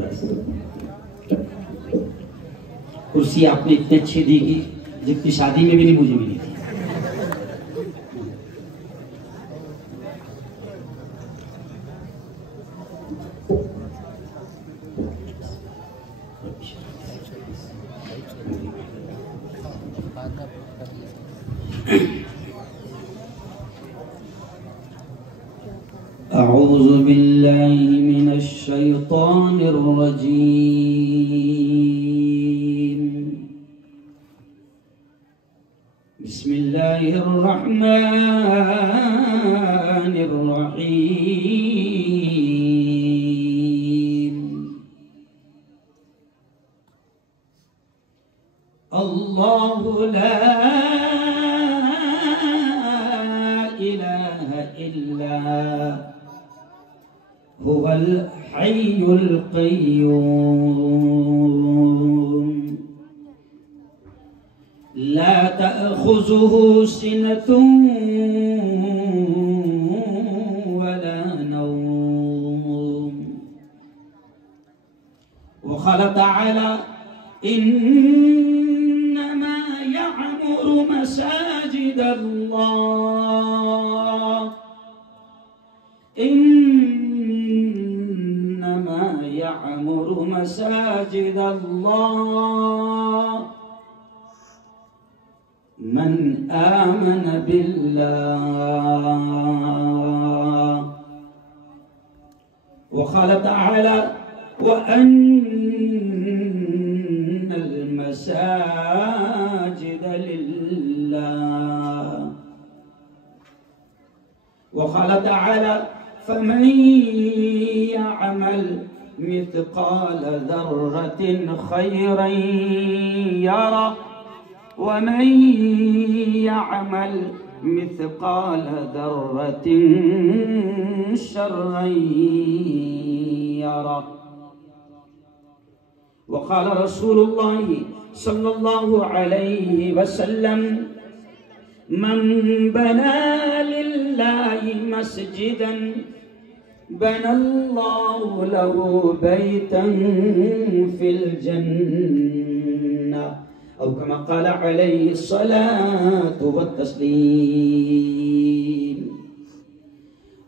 बस कुर्सी आपने इतने अच्छी दी कि जितनी शादी में भी नहीं मुझे मिली थी। अऊज़ु बिल्लाहि मिनश शैतानिर रजीम। बिस्मिल्लाहिर रहमानिर रहीम। अल्लाहु ला इलाहा इल्ला हुवल हय्युल क़य्यूम ला तअख़ुज़ुहु सिनतुन वला नौम व क़ाल तआला इन्नमा यअमुरु मसाजिदल्लाह इन्नमा यअमुरु मसाजिदल्लाह मन आमन बिल्लाह व क़ाल तआला व अन्नल मसाजिद लिल्लाह व क़ाल तआला फमन यअमल मिथक़ाल ज़र्रतिन खैरन यरह वमन यअमल मिथक़ाल ज़र्रतिन शर्रन यरह। व क़ाल रसूलुल्लाहि सल्लल्लाहु अलैहि वसल्लम मन बना लिल्लाहि मस्जिदन बनल्लाहु लहु बैतन फिल जन्नह औ कमा क़ाल अलैहि स्सलातु वत्तस्लीम।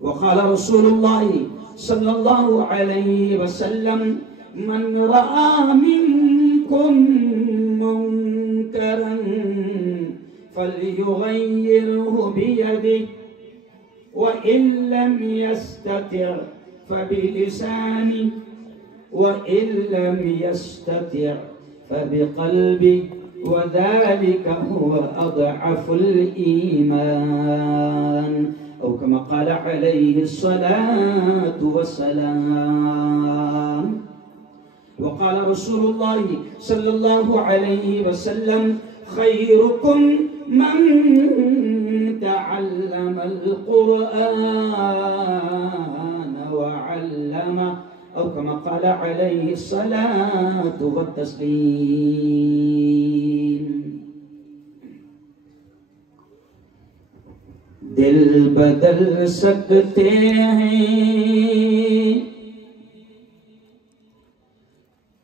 व क़ाल रसूलुल्लाहि सल्लल्लाहु अलैहि वसल्लम मन रआ मिनकुम मुनकरन फलयुग़य्यिरहु बियदिहि व इन लम यस्तति' फबिलिसानिहि व इन लम यस्तति' फबिक़ल्बिहि व ज़ालिका हुवा अज़अफ़ुल ईमान औ कमा क़ाल अलैहि स्सलातु वस्सलाम। व क़ाल रसूलुल्लाहि सल्लल्लाहु अलैहि वसल्लम खैरुकुम मन तअल्लमल क़ुरआन व अल्लमह औ कमा क़ाल अलैहि स्सलातु वत्तस्लीम। दिल बदल सकते हैं,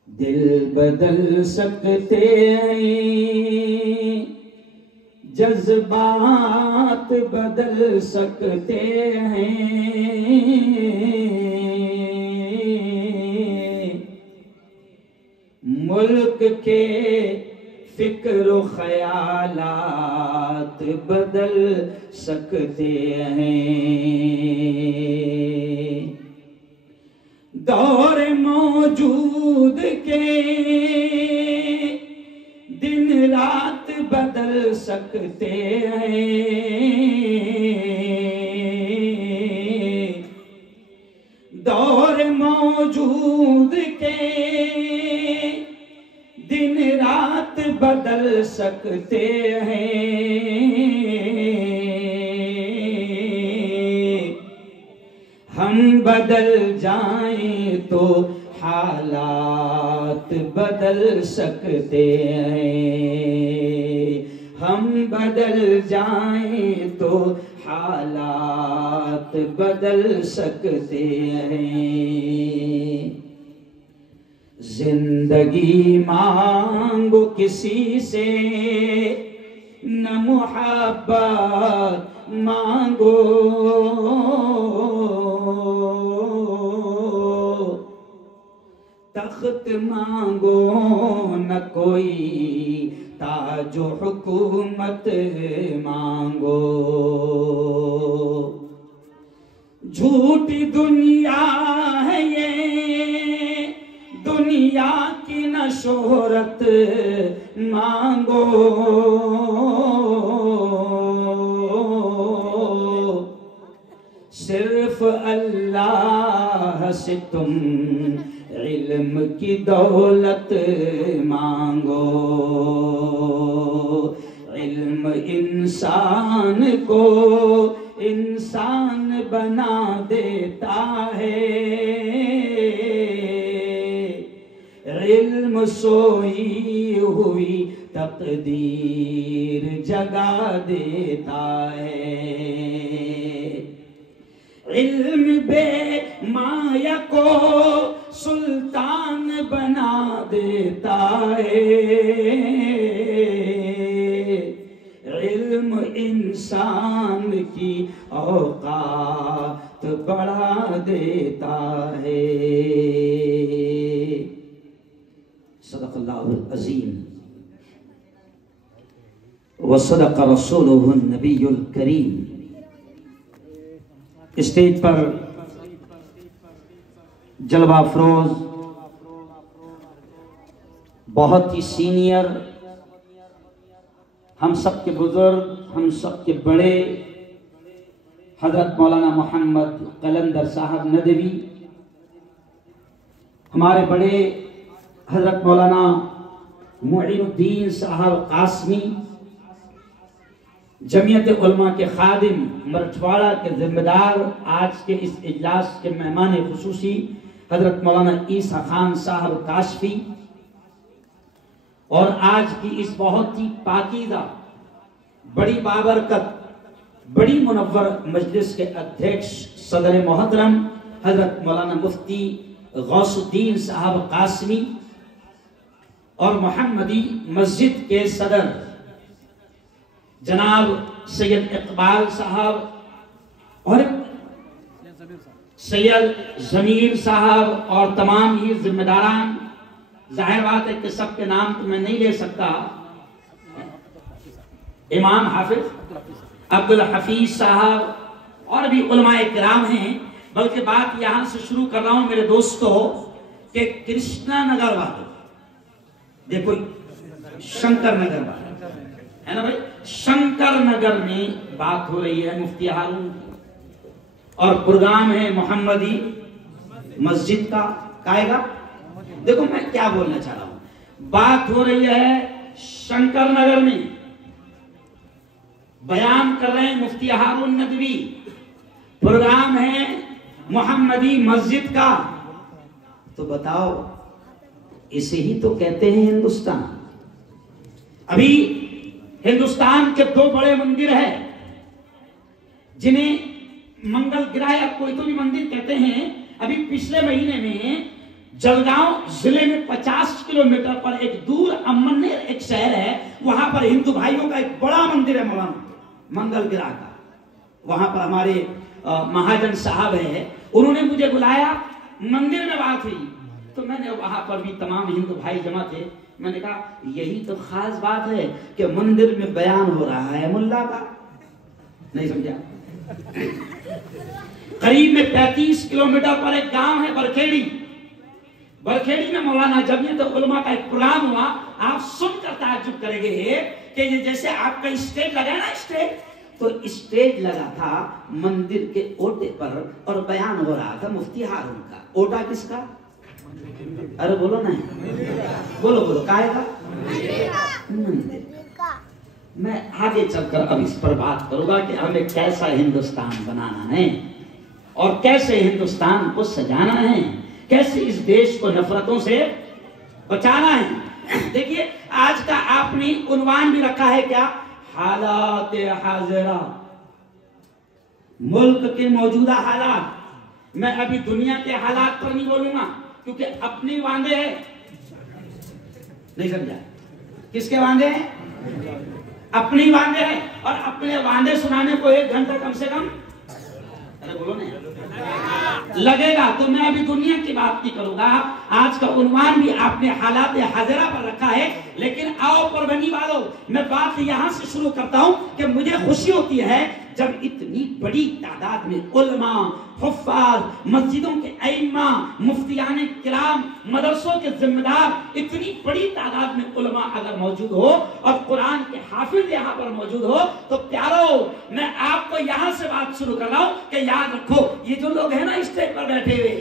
दिल बदल सकते हैं, जज्बात बदल सकते हैं, मुल्क के फिक्र ख्यालात बदल सकते हैं, दौर मौजूद के दिन रात बदल सकते हैं, दौर मौजूद के दिन रात बदल सकते हैं, हम बदल जाएं तो हालात बदल सकते हैं, हम बदल जाएं तो हालात बदल सकते हैं। जिंदगी मांगो किसी से, न मुहब्बत मांगो, तख्त मांगो न कोई ताजो हुकूमत मांगो। झूठी दुनिया है ये, दुनिया की न शोहरत मांगो, सिर्फ अल्लाह से तुम इल्म की दौलत मांगो। इल्म इंसान को इंसान बना देता है, इल्म सोई हुई तकदीर जगा देता है। इल्म बे माया को सुल्तान बना देता है, इल्म इंसान की औकात बढ़ा देता है। सदक़ल्लाहुल अज़ीम व सदक़ रसूलुहुन नबियुल करीम। स्टेज पर जलवा अफरोज, बहुत ही सीनियर, हम सब के बुजुर्ग, हम सब के बड़े हजरत मौलाना मोहम्मद कलंदर साहब नदवी, हमारे बड़े हजरत मौलाना मुइनुद्दीन साहब कासमी, जमीयत उलमा के खादिम मराठवाड़ा के जिम्मेदार, आज के इस इजलास के मेहमान खुसूसी हजरत मौलाना ईसा खान साहब काशफी, और आज की इस बहुत ही पाकीज़ा, बड़ी बाबरकत, बड़ी मुनव्वर मजलिस के अध्यक्ष सदर मोहतरम हजरत मौलाना मुफ्ती गौसुद्दीन साहब कासमी, और मोहम्मदी मस्जिद के सदर जनाब सैयद इकबाल साहब, और सैयद जमीर साहब, और तमाम ही जिम्मेदारान। जाहिर बात है कि सबके नाम तो मैं नहीं ले सकता। इमाम हाफिज अब्दुल हफीज साहब और भी उलमाए किराम हैं, बल्कि बात यहां से शुरू कर रहा हूं मेरे दोस्तों कि कृष्णा नगर वाले, देखो शंकर नगर वाले है ना भाई, शंकर नगर में बात हो रही है मुफ्ती हारून की, और प्रोग्राम है मोहम्मदी मस्जिद का कायगा। देखो मैं क्या बोलना चाह रहा हूं, बात हो रही है शंकर नगर में, बयान कर रहे हैं मुफ्ती हारून नदवी, प्रोग्राम है मोहम्मदी मस्जिद का। तो बताओ, इसे ही तो कहते हैं हिंदुस्तान। अभी हिंदुस्तान के दो बड़े मंदिर हैं जिन्हें मंगल ग्रह या कोई तो भी मंदिर कहते हैं। अभी पिछले महीने में जलगांव जिले में 50 किलोमीटर पर एक दूर अमनेर एक शहर है, वहां पर हिंदू भाइयों का एक बड़ा मंदिर है मौलाना मंगल ग्रह का। वहां पर हमारे महाजन साहब है, उन्होंने मुझे बुलाया, मंदिर में बात हुई, तो मैंने वहां पर भी तमाम हिंदू भाई जमा थे। मैंने कहा यही तो खास बात है कि मंदिर में बयान हो रहा है मुल्ला का। नहीं समझा? करीब में 35 किलोमीटर पर एक गांव है बरखेड़ी, बरखेड़ी में मौलाना जमीयत उलमा का एक प्रोग्राम हुआ। आप सुनकर ताज्जुब करेंगे कि ये जैसे आपका स्टेज लगा ना, स्टेज, तो स्टेज लगा था मंदिर के ओटे पर और बयान हो रहा था मुफ्ती हारून का। ओटा किसका? अरे बोलो ना, बोलो बोलो, काहे का? मंदिर। मैं आगे चलकर अब इस पर बात करूंगा कि हमें कैसा हिंदुस्तान बनाना है और कैसे हिंदुस्तान को सजाना है, कैसे इस देश को नफरतों से बचाना है। देखिए आज का आपने उन्वान भी रखा है क्या? हालात हाजिरा, मुल्क के मौजूदा हालात। मैं अभी दुनिया के हालात पर नहीं बोलूंगा क्योंकि अपने वादे हैं, नहीं समझा? किसके वादे हैं? अपनी वादे हैं। और अपने वादे सुनाने को 1 घंटा कम से कम, अरे बोलो नहीं लगेगा। तो मैं अभी दुनिया की बात नहीं करूंगा। आज का उन्वान भी आपने हालात हाजिरा पर रखा है, लेकिन आओ परवनी वालों, मैं बात यहां से शुरू करता हूं कि मुझे खुशी होती है जब इतनी बड़ी तादाद में उलमा, हुफ्फाज, मस्जिदों के अइम्मा, मुफ्तियाने किराम, मदरसों के जिम्मेदार, इतनी बड़ी तादाद में उलमा अगर मौजूद हो और कुरान के हाफिज यहाँ पर मौजूद हो, तो प्यारो मैं आपको यहाँ से बात शुरू कर रहा हूँ कि याद रखो, ये जो लोग हैं ना स्टेज पर बैठे हुए,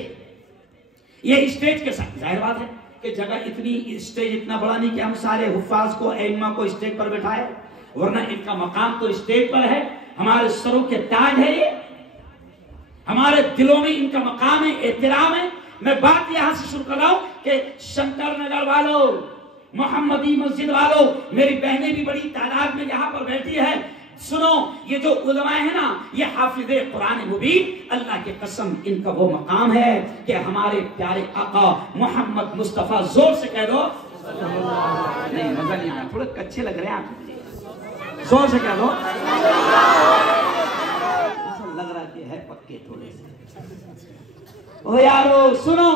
ये स्टेज के साथ जाहिर बात है कि जगह इतनी, स्टेज इतना बड़ा नहीं कि हम सारे हुफ्फाज को, अइम्मा को स्टेज पर बैठाए, वरना इनका मकाम तो स्टेज पर है। हमारे सरों के ताज है ये, हमारे दिलों में इनका मकाम है, एहतराम है। मैं बात यहां से शुरू कर रहा हूं कि शंकर नगर वालों, मोहम्मदी मस्जिद वालों, मेरी बहनें भी बड़ी तादाद में यहां पर बैठी है, सुनो, ये जो उलमा है ना, ये हाफिज़े कुरान मुबीन, अल्लाह की कसम इनका वो मकाम है कि हमारे प्यारे आका मोहम्मद मुस्तफा, जोर से कह दो, नहीं मजा नहीं आया, थोड़े कच्चे लग रहे हैं आप, जोर से कह दो, ऐसा लग रहा कि है पक्के थोड़े से। ओ यारो सुनो,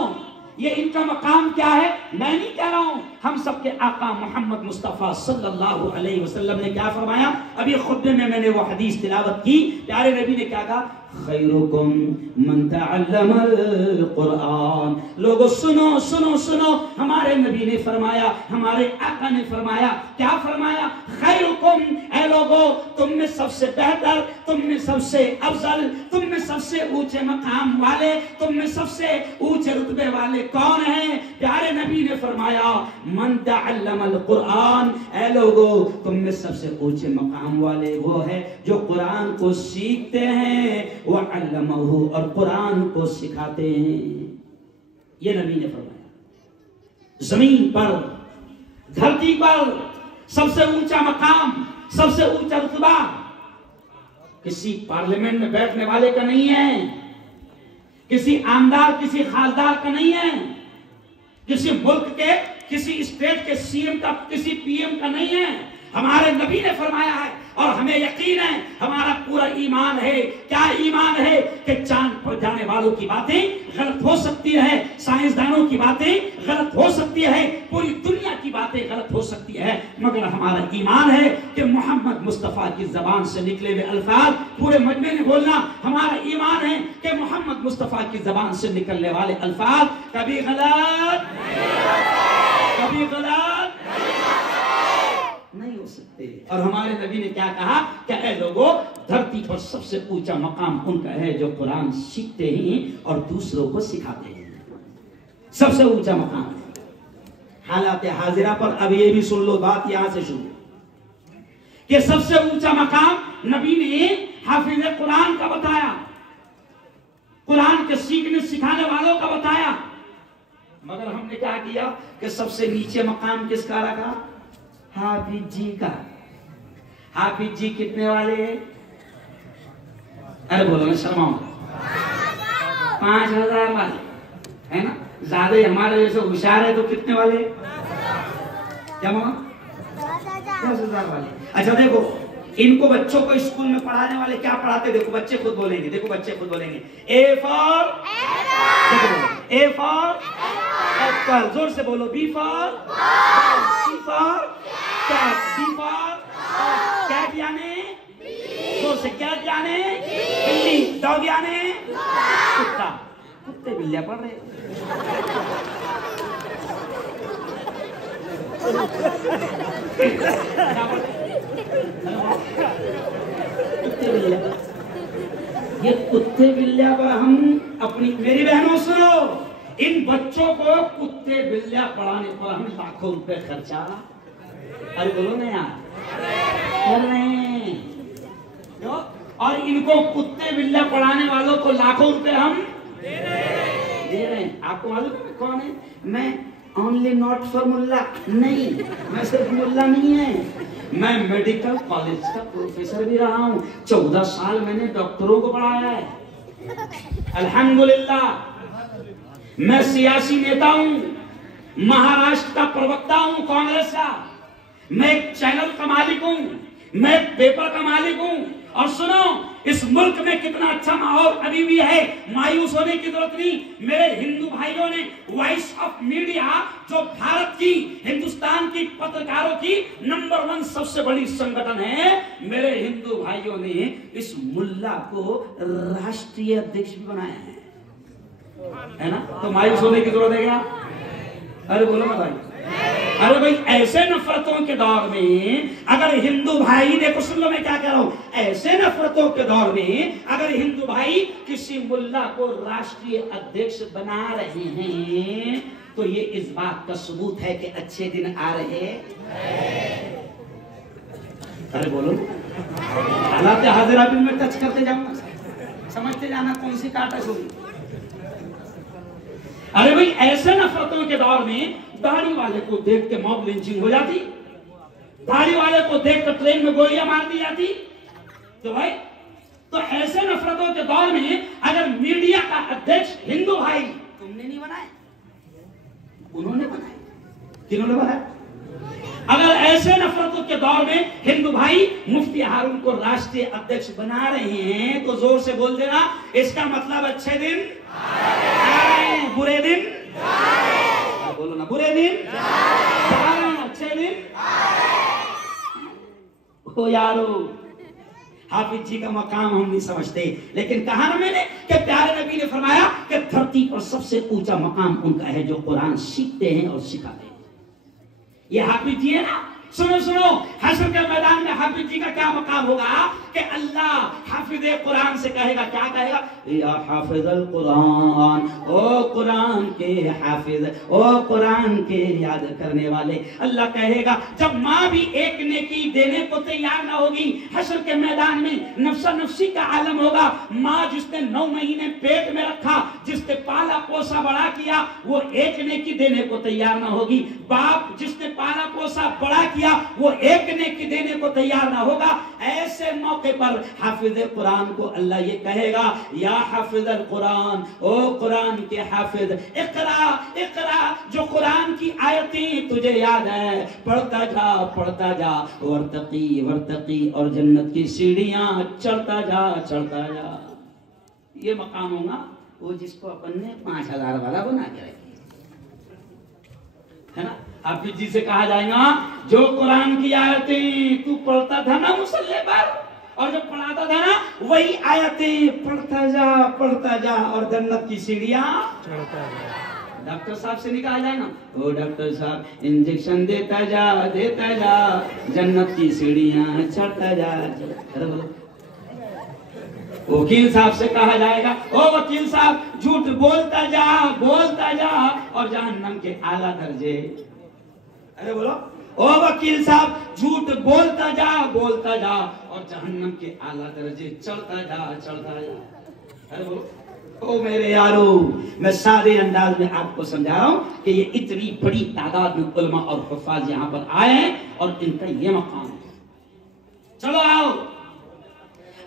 ये इनका मकाम क्या है? मैं नहीं कह रहा हूं, हम सबके आका मोहम्मद मुस्तफा सल्लल्लाहु अलैहि वसल्लम ने क्या फरमाया? अभी खुतबे में मैंने वो हदीस तिलावत की, प्यारे नबी ने क्या कहा? खैरुकुम मन तअल्लमल कुरान। लोगों सुनो सुनो सुनो, हमारे नबी ने फरमाया, हमारे आका ने फरमाया, क्या फरमाया? खैरुकुम, ऐ लोगों, तुम में सबसे बेहतर, तुम में सबसे अफजल, तुम में सबसे ऊंचे मकाम वाले, तुम में सबसे ऊंचे रुतबे वाले कौन है? प्यारे नबी ने फरमाया, मन तअल्लमल कुरान, ऐ लोगों, तुम में सबसे ऊंचे मकाम वाले वो है जो कुरान को सीखते हैं, वह अल्लमहु, और कुरान को सिखाते हैं। ये नबी ने फरमाया। जमीन पर, धरती पर सबसे ऊंचा मकाम, सबसे ऊंचा रुतबा किसी पार्लियामेंट में बैठने वाले का नहीं है, किसी आमदार, किसी खासदार का नहीं है, किसी मुल्क के, किसी स्टेट के सीएम का, किसी पीएम का नहीं है। हमारे नबी ने फरमाया है और हमें यकीन है, हमारा पूरा ईमान है। क्या ईमान है? कि चांद पर जाने वालों की बातें गलत हो सकती है, साइंसदानों की बातें गलत हो सकती है, पूरी दुनिया की बातें गलत हो सकती है, मगर हमारा ईमान है कि मोहम्मद मुस्तफा की जबान से निकले हुए अल्फाज पूरे मजमे ने बोलना। हमारा ईमान है कि मोहम्मद मुस्तफा की जबान से निकलने वाले अल्फाज कभी गलत, कभी गलत नहीं हो सकते। और हमारे नबी ने क्या कहा? कि ऐ लोगों, धरती पर सबसे ऊंचा मकाम उनका है जो कुरान सीखते हैं और दूसरों को सिखाते हैं, सबसे ऊंचा मकाम है। हालात हाजिरा पर अब ये भी सुन लो, बात यहां से शुरू, कि सबसे ऊंचा मकाम नबी ने हाफिज कुरान का बताया, कुरान के सीखने सिखाने वालों का बताया, मगर हमने क्या किया कि सबसे नीचे मकाम किसका रखा? हाफिज जी का। हाफिज जी कितने वाले हैं? अरे बोलो ना, शर्माओ। 5000 वाले है ना, ज्यादा हमारे जैसे होशियार है तो कितने वाले? क्या मामा? 10,000 वाले। अच्छा देखो, इनको बच्चों को स्कूल में पढ़ाने वाले क्या पढ़ाते? देखो बच्चे खुद बोलेंगे, देखो बच्चे खुद बोलेंगे, A for, A for apple, जोर से बोलो, B for, C for cat, D for cat यानी, जोर से, कैट यानी बिल्ली, डॉग यानी कुत्ता। कुत्ते बिल्लियां पढ़ रहे। ये कुत्ते बिल्लियां पर हम अपनी, मेरी बहनों सुनो, इन बच्चों को कुत्ते बिल्लियां पढ़ाने पर हम लाखों रुपए खर्चा, अरे बोलो ना यार, कर रहे हैं। और इनको कुत्ते बिल्लियां पढ़ाने वालों को लाखों रुपए हम दे रहे हैं। आपको मालूम है कौन है? मैं ओनली नॉट फॉर मुल्ला, नहीं, मैं सिर्फ मुल्ला नहीं है, मैं मेडिकल कॉलेज का प्रोफेसर भी रहा हूँ। 14 साल मैंने डॉक्टरों को पढ़ाया है, अल्हम्दुलिल्लाह। मैं सियासी नेता हूँ, महाराष्ट्र का प्रवक्ता हूं कांग्रेस का, मैं एक चैनल का मालिक हूं, मैं एक पेपर का मालिक हूं। और सुनो, इस मुल्क में कितना अच्छा माहौल अभी भी है, मायूस होने की जरूरत नहीं। मेरे हिंदू भाइयों ने वॉइस ऑफ मीडिया, जो भारत की, हिंदुस्तान की पत्रकारों की नंबर 1 सबसे बड़ी संगठन है, मेरे हिंदू भाइयों ने इस मुल्ला को राष्ट्रीय अध्यक्ष भी बनाया है ना? तो मायूस होने की जरूरत है क्या? अरे बोलो ना भाई। अरे भाई, ऐसे नफरतों के दौर में अगर हिंदू भाई, देखो सुन लो मैं क्या कह रहा हूं, ऐसे नफरतों के दौर में अगर हिंदू भाई किसी मुल्ला को राष्ट्रीय अध्यक्ष बना रहे हैं, तो ये इस बात का सबूत है कि अच्छे दिन आ रहे हैं। अरे बोलो, हालात हाजिरा बिल में टच करते जाऊंगा, समझते जाना कौन सी काटा होगी। अरे भाई, ऐसे नफरतों के दौर में दाढ़ी वाले को देख के मॉब लिंचिंग हो जाती, दाढ़ी वाले को देख कर ट्रेन में गोलियां मार दी जाती। तो भाई, तो ऐसे नफरतों के दौर में अगर मीडिया का अध्यक्ष हिंदू भाई, तुमने नहीं बनाए, उन्होंने बनाए। किन्होंने बनाया? अगर ऐसे नफरतों के दौर में हिंदू भाई मुफ्ती हारून को राष्ट्रीय अध्यक्ष बना रहे हैं, तो जोर से बोल देना, इसका मतलब अच्छे दिन आ रहे हैं, बुरे दिन बोलो ना, बुरे दिन अच्छे दिन। ओ यारो, हाफिज जी का मकाम हम नहीं समझते, लेकिन कहा ना मैंने कि प्यारे नबी ने फरमाया कि धरती पर सबसे ऊंचा मकाम उनका है जो कुरान सीखते हैं और सिखाते हैं। ये हाफिज जी है ना। सुनो सुनो, हश्र के मैदान में हाफिज जी का क्या मकाम होगा कि अल्लाह हाफिज कुरान से कहेगा, क्या कहेगा? या हाफिज़ुल कुरान, ओ कुरान के हाफिज, ओ कुरान के याद करने वाले। अल्लाह कहेगा, जब माँ भी एक नेकी देने को तैयार ना होगी, हश्र के मैदान में नफ्सा नफ्सी का आलम होगा। माँ जिसने 9 महीने पेट में रखा, जिसने पाला पोसा बड़ा किया, वो एक नेकी देने को तैयार ना होगी। बाप जिसने पाला पोसा बड़ा किया, वो एक नेकी देने को तैयार ना होगा। ऐसे मौके पर हाफिज कुरान को अल्लाह ये कहेगा, या हाफिज़ुल कुरान, ओ कुरान के हाफिज, इकरा इकरा, जो कुरान की आयतें तुझे याद है, पढ़ता जा, वर्तकी वर्तकी, और जन्नत की सीढ़ियां चढ़ता जा। ये मकाम होगा वो जिसको अपन ने 5000 वाला बना के रखी है ना। हाफिज जी से कहा जाएगा, जो कुरान की आयतें तू पढ़ता था ना मुसल्ले पर, और जो पढ़ाता था ना, वही आयतें पढ़ता जा, और जन्नत की सीढ़ियां चढ़ता जा। डॉक्टर साहब से नहीं कहा जाएगा, ओ डॉक्टर साहब इंजेक्शन देता जा, जन्नत की सीढ़ियां चढ़ता जा। वकील साहब से कहा जाएगा, ओ वकील साहब झूठ बोलता जा, और जहन्नम के आला दर्जे। अरे बोलो, ओ वकील साहब झूठ बोलता जा, और जहन्नम के आला दर्जे चढ़ता जा। अरे बोलो, ओ मेरे यारो, मैं सादे अंदाज में आपको समझा रहा हूं कि ये इतनी बड़ी तादाद में उलमा और हुफ़ाज़ यहाँ पर आए हैं, और इनका ये मकाम है। चलो आओ,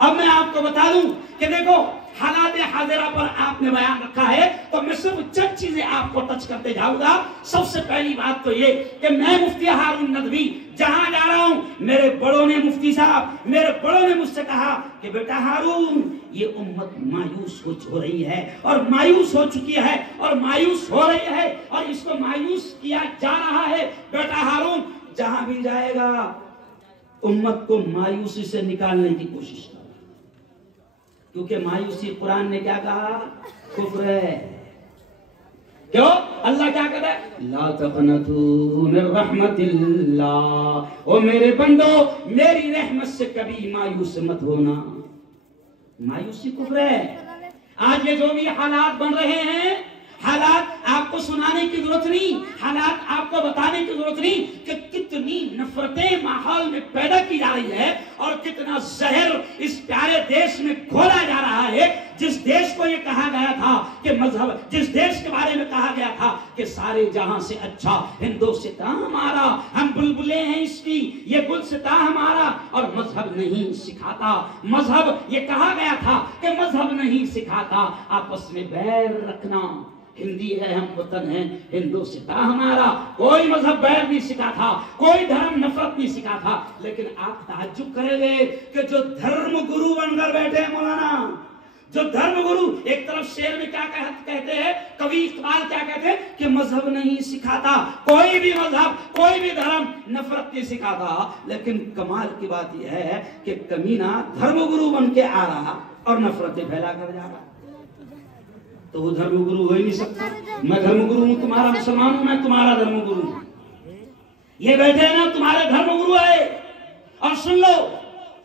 अब मैं आपको बता दूं कि देखो, हालात हाजिरा पर आपने बयान रखा है, तो मैं सिर्फ चंद चीजें आपको टच करते जाऊंगा। सबसे पहली बात तो ये कि मैं मुफ्ती हारून नदवी जहां जा रहा हूं, मेरे बड़ों ने, मुफ्ती साहब मेरे बड़ों ने मुझसे कहा कि बेटा हारून, ये उम्मत मायूस हो रही है, और मायूस हो चुकी है, और मायूस हो रही है, और इसको मायूस किया जा रहा है। बेटा हारून, जहां भी जाएगा उम्मत को मायूसी से निकालने की कोशिश कर, क्योंकि मायूसी कुरान ने क्या कहा? कुफ्र है। क्यों? अल्लाह क्या कहता है? ला तक़नतू मिन रहमतिल्लाह, ओ मेरे बंदो, मेरी रहमत से कभी मायूस मत होना। मायूसी कुफ्र है। आज ये जो भी हालात बन रहे हैं, हालात आपको सुनाने की जरूरत नहीं, हालात आपको बताने की जरूरत नहीं कि कितनी नफरतें माहौल में पैदा की जा रही है, और कितना जहर इस प्यारे देश में घोला जा रहा है। जिस देश को ये कहा गया था कि मजहब, जिस देश के बारे में कहा गया था कि सारे जहां से अच्छा हिंदुस्तान हमारा, हम बुलबुले हैं इसकी, ये गुलसिता हमारा, और मजहब नहीं सिखाता। मजहब, ये कहा गया था कि मजहब नहीं सिखाता आपस में बैर रखना, हिंदी है हम, वतन है हिंदुस्तान हमारा। कोई मजहब बैर नहीं सिखा था, कोई धर्म नफरत नहीं सिखा था। लेकिन आप ताज्जुब करेंगे कि जो धर्म गुरु बनकर बैठे हैं मौलाना, जो धर्म गुरु, एक तरफ शेर में क्या कहते हैं कवि इकबाल, क्या कहते हैं कि मजहब नहीं सिखाता, कोई भी मजहब कोई भी धर्म नफरत नहीं सिखाता। लेकिन कमाल की बात यह है कि कमीना धर्म गुरु बन के आ रहा और नफरतें फैला कर जा रहा। तो वो धर्म गुरु हो ही नहीं सकता। मैं धर्म गुरु हूं, तुम्हारा मुसलमान हूं, मैं तुम्हारा धर्म गुरु हूं। ये बैठे हैं ना तुम्हारे धर्म गुरु है। और सुन लो,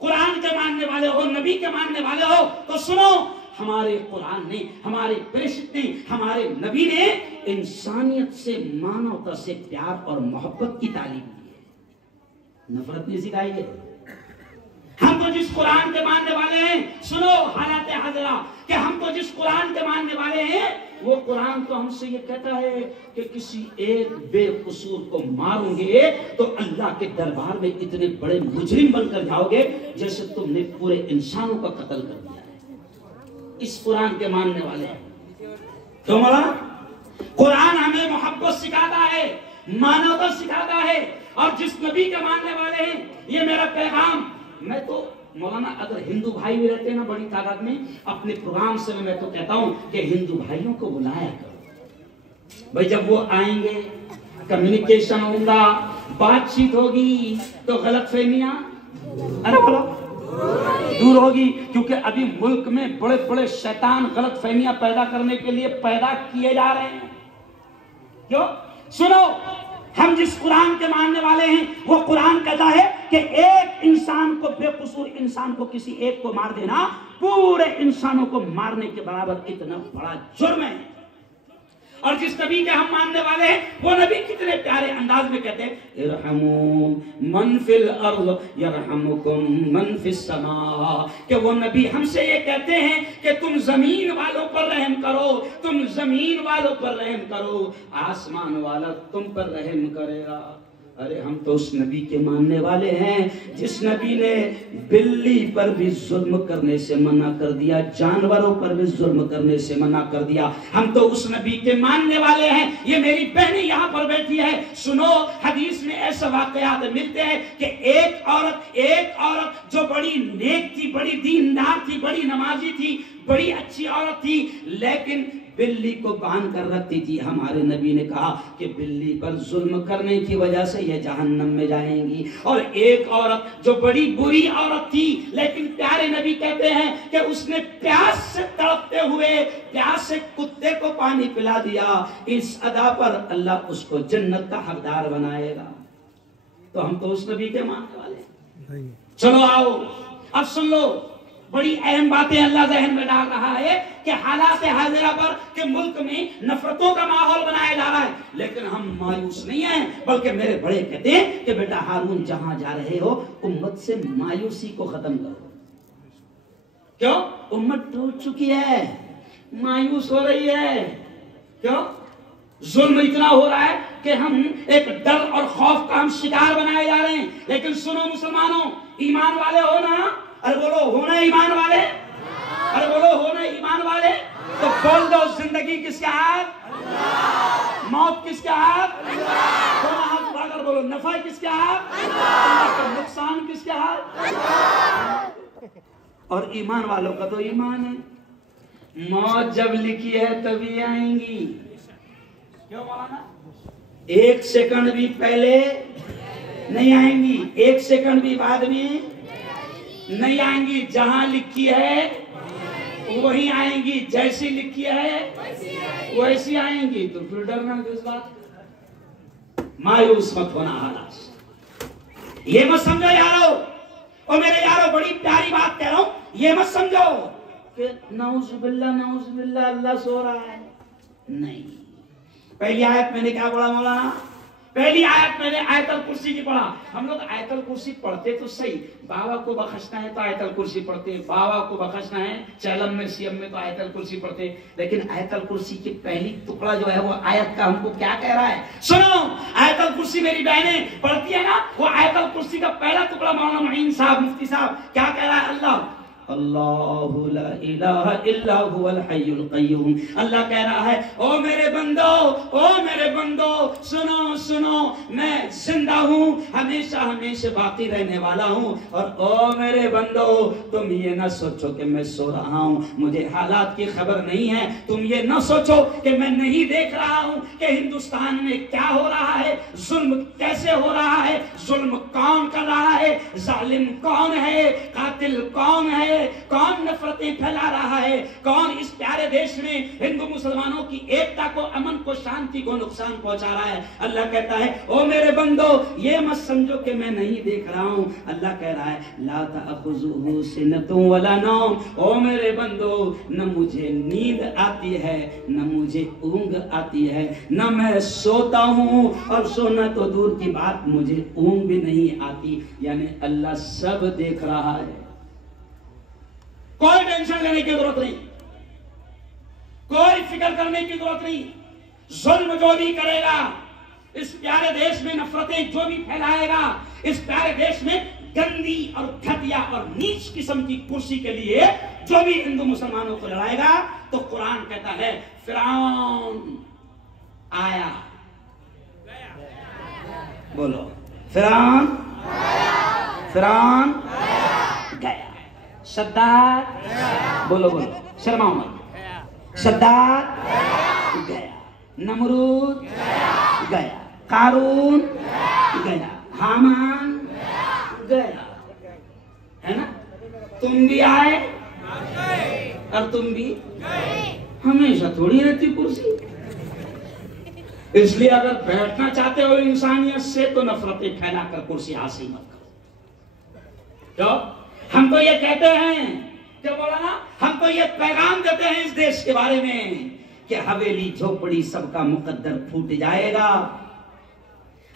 कुरान के मानने वाले हो, नबी के मानने वाले हो तो सुनो, हमारे कुरान ने, हमारे प्रेषित ने, हमारे नबी ने इंसानियत से, मानवता से प्यार और मोहब्बत की तालीम दी है, नफरत नहीं सिखाई है। हम तो जिस कुरान के मानने वाले हैं, सुनो हालात हाजरा, कि हम तो जिस कुरान के मानने वाले हैं, वो कुरान तो हमसे ये कहता है कि किसी एक बेकसूर को मारोगे तो अल्लाह के दरबार में इतने बड़े मुजरिम बनकर जाओगे जैसे तुमने पूरे इंसानों का कत्ल कर दिया है। इस कुरान के मानने वाले हैं। क्यों बोला? कुरान हमें मोहब्बत सिखाता है, मानवता सिखाता है। और जिस नबी के मानने वाले हैं, ये मेरा पैगाम, मैं तो मौलाना अगर हिंदू भाई भी रहते हैं ना बड़ी तादाद में, अपने प्रोग्राम से मैं तो कहता हूं कि हिंदू भाइयों को बुलाया करो भाई। जब वो आएंगे, कम्युनिकेशन होगा, बातचीत होगी, तो गलतफहमियां अरे बोलो दूर होगी। क्योंकि अभी मुल्क में बड़े बड़े शैतान गलतफहमियां पैदा करने के लिए पैदा किए जा रहे हैं। क्यों? सुनो, हम जिस कुरान के मानने वाले हैं, वो कुरान कहता है कि एक इंसान को, बेकसूर इंसान को, किसी एक को मार देना पूरे इंसानों को मारने के बराबर इतना बड़ा जुर्म है। और जिस नबी के हम मानने वाले हैं, वो नबी कितने प्यारे अंदाज में कहते हैं, इरहमू मन फिल अर्ज़ यरहमुकुम मन फिस समा, कि वो नबी हमसे ये कहते हैं कि तुम जमीन वालों पर रहम करो, तुम जमीन वालों पर रहम करो, आसमान वाला तुम पर रहम करेगा। अरे हम तो उस नबी के मानने वाले हैं जिस नबी ने बिल्ली पर भी जुल्म करने से मना कर दिया, जानवरों पर भी जुल्म करने से मना कर दिया। हम तो उस नबी के मानने वाले हैं। ये मेरी बहनें यहाँ पर बैठी है, सुनो, हदीस में ऐसे वाकयात मिलते हैं कि एक औरत जो बड़ी नेक थी, बड़ी दीनदार थी, बड़ी नमाजी थी, बड़ी अच्छी औरत थी, लेकिन बिल्ली को बांध कर रखती थी। हमारे नबी ने कहा कि बिल्ली पर जुल्म करने की वजह से यह जहन्नम में जाएंगी। और एक औरत जो बड़ी बुरी औरत थी, लेकिन प्यारे नबी कहते हैं कि उसने प्यास से तड़पते हुए प्यास से कुत्ते को पानी पिला दिया, इस अदा पर अल्लाह उसको जन्नत का हकदार बनाएगा। तो हम तो उस नबी के मानने वाले हैं। चलो आओ, अब सुन लो, बड़ी अहम बातें अल्लाह ज़हन में डाल रहा है कि हालात हाज़िरा पर के मुल्क में नफरतों का माहौल बनाया जा रहा है। लेकिन हम मायूस नहीं हैं, बल्कि मेरे बड़े कहते हैं कि बेटा हारून, जहां जा रहे हो उम्मत से मायूसी को खत्म करो। क्यों? उम्मत टूट चुकी है, मायूस हो रही है। क्यों? जुल्म इतना हो रहा है कि हम एक डर और खौफ का हम शिकार बनाए जा रहे हैं। लेकिन सुनो मुसलमानों, ईमान वाले हो ना? अरे बोलो, होना ईमान वाले? अरे बोलो, होना ईमान वाले? तो बोल दो, जिंदगी किसके हाथ? अल्लाह। मौत किसके हाथ? अल्लाह। दोनों हाथ उठाकर बोलो, नफा किसके हाथ? अल्लाह। नुकसान किसके हाथ? अल्लाह। और ईमान वालों का तो ईमान है, मौत जब लिखी है तभी आएंगी। क्यों मौलाना? एक सेकंड भी पहले नहीं आएंगी, एक सेकंड भी बाद में नहीं आएंगी। जहां लिखी है वही आएंगी, जैसी लिखी है वैसी आएंगी। तो फिर डरना किस बात? मायूस मत होना हालात। ये मत समझो यारो, और मेरे यारो बड़ी प्यारी बात कह रहा हूं, ये मत समझो कि नाउजुबिल्लाह अल्लाह सो रहा है। नहीं, पहली आयत मैंने क्या पढ़ा मौलाना? पहली आयत मैंने आयतल कुर्सी की पढ़ा। हम लोग आयतल कुर्सी पढ़ते तो सही, बाबा को बख्शना है तो आयतल कुर्सी पढ़ते, बाबा को बख्शना है चैलम में सीएम में तो आयतल कुर्सी पढ़ते। लेकिन आयतल कुर्सी की पहली टुकड़ा जो है वो आयत का हमको क्या कह रहा है? सुनो, आयतल कुर्सी मेरी बहनें पढ़ती है ना, वो आयतल कुर्सी का पहला टुकड़ा मौलाना मुईन साहब, मुफ्ती साहब क्या कह रहा है? अल्लाह अल्लाहु ला इलाहा इल्ला हुवल हय्युल क़य्यूम। अल्लाह कह रहा है, ओ मेरे बंदो सुनो सुनो, मैं जिंदा हूँ, हमेशा हमेशा बाकी रहने वाला हूँ। और ओ मेरे बंदो, तुम ये ना सोचो कि मैं सो रहा हूँ, मुझे हालात की खबर नहीं है। तुम ये ना सोचो कि मैं नहीं देख रहा हूँ कि हिंदुस्तान में क्या हो रहा है, जुल्म कैसे हो रहा है, जुल्म कौन कर रहा है, जालिम कौन है, कातिल कौन है, कौन नफरतें फैला रहा है, कौन इस प्यारे देश में हिंदू मुसलमानों की एकता को, अमन को, शांति को नुकसान पहुंचा रहा है। अल्लाह कहता है, ओ मेरे बंदो, ये मत समझो कि मैं नहीं देख रहा हूं। अल्लाह कह रहा है, ला ताखुजुहु सिनतुन वला नौम। ओ मेरे बंदो, न मुझे नींद आती है, न मुझे ऊंघ आती है, न मैं सोता हूं, और सोना तो दूर की बात, मुझे ऊंघ भी नहीं आती। यानी अल्लाह सब देख रहा है, कोई टेंशन लेने की जरूरत नहीं, कोई फिक्र करने की जरूरत नहीं। जुल्म जो भी करेगा, इस प्यारे देश में नफरतें जो भी फैलाएगा, इस प्यारे देश में गंदी और घटिया और नीच किस्म की कुर्सी के लिए जो भी हिंदू मुसलमानों को लड़ाएगा, तो कुरान कहता है फिरौन आया। बोलो, फिरौन गया। शद्दाद, बोलो बोलो, शर्माओ मत। शद्दाद गया, नमरूद गया, कारून गया, हामान गया, है ना? तुम भी आए और तुम भी हमेशा थोड़ी रहती कुर्सी। इसलिए अगर बैठना चाहते हो इंसानियत से, तो नफरतें फैलाकर कुर्सी हासिल मत करो। तो हम तो ये कहते हैं, क्या बोला ना, हम तो ये पैगाम देते हैं इस देश के बारे में कि हवेली झोपड़ी सबका मुकद्दर फूट जाएगा,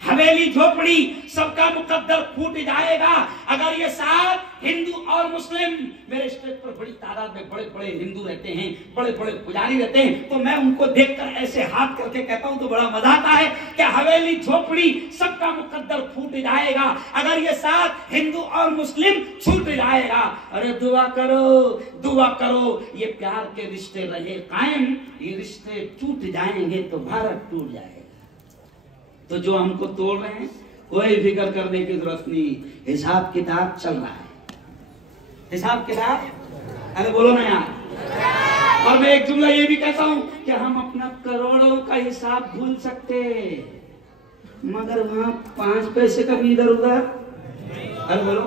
हवेली झोपड़ी सबका मुकद्दर फूट जाएगा। अगर ये साथ हिंदू और मुस्लिम, मेरे स्टेट पर बड़ी तादाद में बड़े बड़े हिंदू रहते हैं, बड़े बड़े पुजारी रहते हैं, तो मैं उनको देखकर ऐसे हाथ करके कहता हूं तो बड़ा मजा आता है कि हवेली झोपड़ी सबका मुकद्दर फूट जाएगा अगर ये साथ हिंदू और मुस्लिम छूट जाएगा। अरे दुआ करो ये प्यार के रिश्ते रहे कायम, ये रिश्ते टूट जाएंगे तो भारत टूट जाएगा। तो जो हमको तोड़ रहे हैं, कोई फिक्र करने की जरूरत नहीं, हिसाब किताब चल रहा है, हिसाब किताब। अरे बोलो ना यार। और मैं एक जुमला ये भी कहता हूं कि हम अपना करोड़ों का हिसाब भूल सकते, मगर वहां 5 पैसे का भी इधर उधर। अरे बोलो,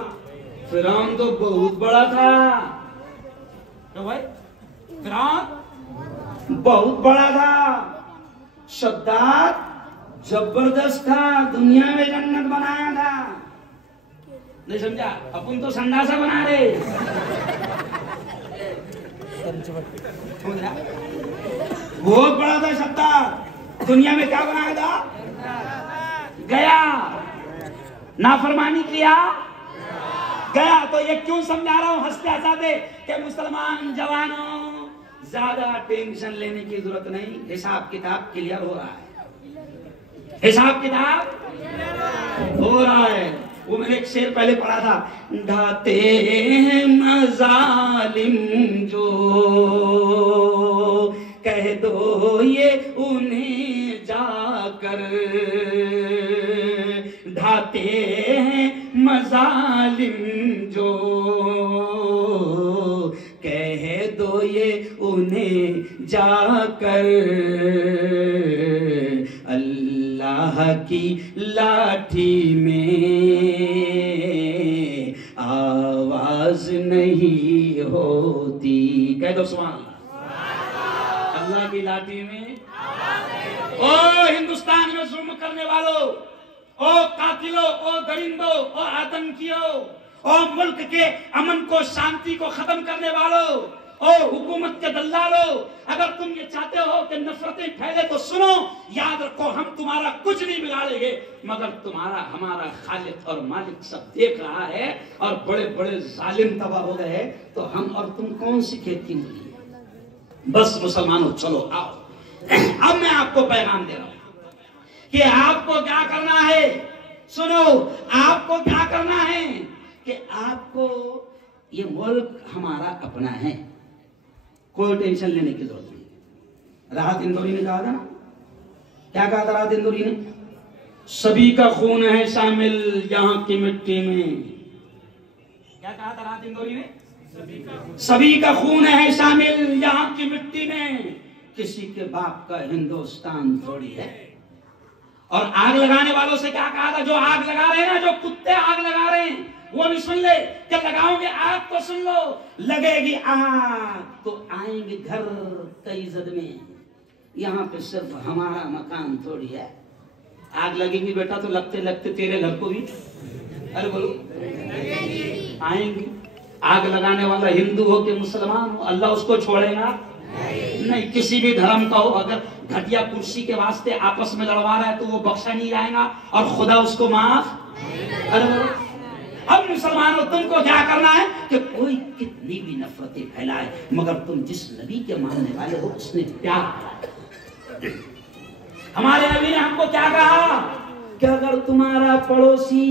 फिरौन तो बहुत बड़ा था, तो भाई फिरौन बहुत बड़ा था, शद्दाद जबरदस्त था, दुनिया में जन्नत बनाया था। नहीं समझा? अपन तो संडासा बना रहे। बहुत बड़ा था शद्दाद, दुनिया में क्या बनाया था? गया, नाफरमानी किया, गया। तो ये क्यों समझा रहा हूं हंसते हंसाते कि मुसलमान जवानों, ज्यादा टेंशन लेने की जरूरत नहीं, हिसाब किताब क्लियर हो रहा है, हिसाब किताब हो रहा है। वो मैंने एक शेर पहले पढ़ा था, ढाते हैं मजालिम जो, कह दो ये उन्हें जाकर, ढाते हैं मजालिम जो, कह दो ये उन्हें जाकर, अल्लाह की लाठी में आवाज नहीं होती। कह दो सुभान अल्लाह। अल्लाह की लाठी में, ओ हिंदुस्तान में जुल्म करने वालों, ओ कातिलों, ओ दरिंदों, ओ आतंकियों, ओ मुल्क के अमन को, शांति को खत्म करने वालों, ओ हुकूमत के दल्लालों, अगर तुम ये चाहते हो कि नफरतें फैले तो सुनो, याद रखो हम तुम्हारा कुछ नहीं बिगाड़ेंगे, मगर तुम्हारा हमारा खालिक और मालिक सब देख रहा है। और बड़े बड़े जालिम तबाह हो गए, तो हम और तुम कौन सी खेत की मूली है? बस मुसलमानों चलो आओ, अब मैं आपको पैगाम दे रहा हूं कि आपको क्या करना है। सुनो, आपको क्या करना है कि आपको ये मुल्क हमारा अपना है, कोई टेंशन लेने की जरूरत नहीं। राहत इंदौरी ने कहा था ना, क्या कहा था राहत इंदौरी ने? सभी का खून है शामिल यहाँ की मिट्टी में। क्या कहा था राहत इंदौरी ने? सभी का खून है शामिल यहाँ की मिट्टी में, किसी के बाप का हिंदुस्तान थोड़ी है। और आग लगाने वालों से क्या कहा था? जो आग लगा रहे हैं ना, जो कुत्ते आग लगा रहे हैं, वो भी सुन ले। क्या लगाओगे आग तो सुन लो, लगेगी आग तो आएंगे घर कई जद में। यहाँ पे सिर्फ हमारा मकान थोड़ी है। आग लगेगी बेटा तो लगते लगते तेरे घर को भी, अरे बोलो, आएंगे। आग लगाने वाला हिंदू हो कि मुसलमान हो, अल्लाह उसको छोड़ेगा नहीं। किसी भी धर्म का हो, अगर घटिया कुर्सी के वास्ते आपस में लड़वा रहा है तो वो बख्शा नहीं जाएगा और खुदा उसको माफ। अरे अब मुसलमानों, तुमको क्या करना है कि कोई कितनी भी नफरतें फैलाए, मगर तुम जिस नबी के मानने वाले हो उसने प्यार। हमारे नबी ने हमको क्या कहा कि अगर तुम्हारा पड़ोसी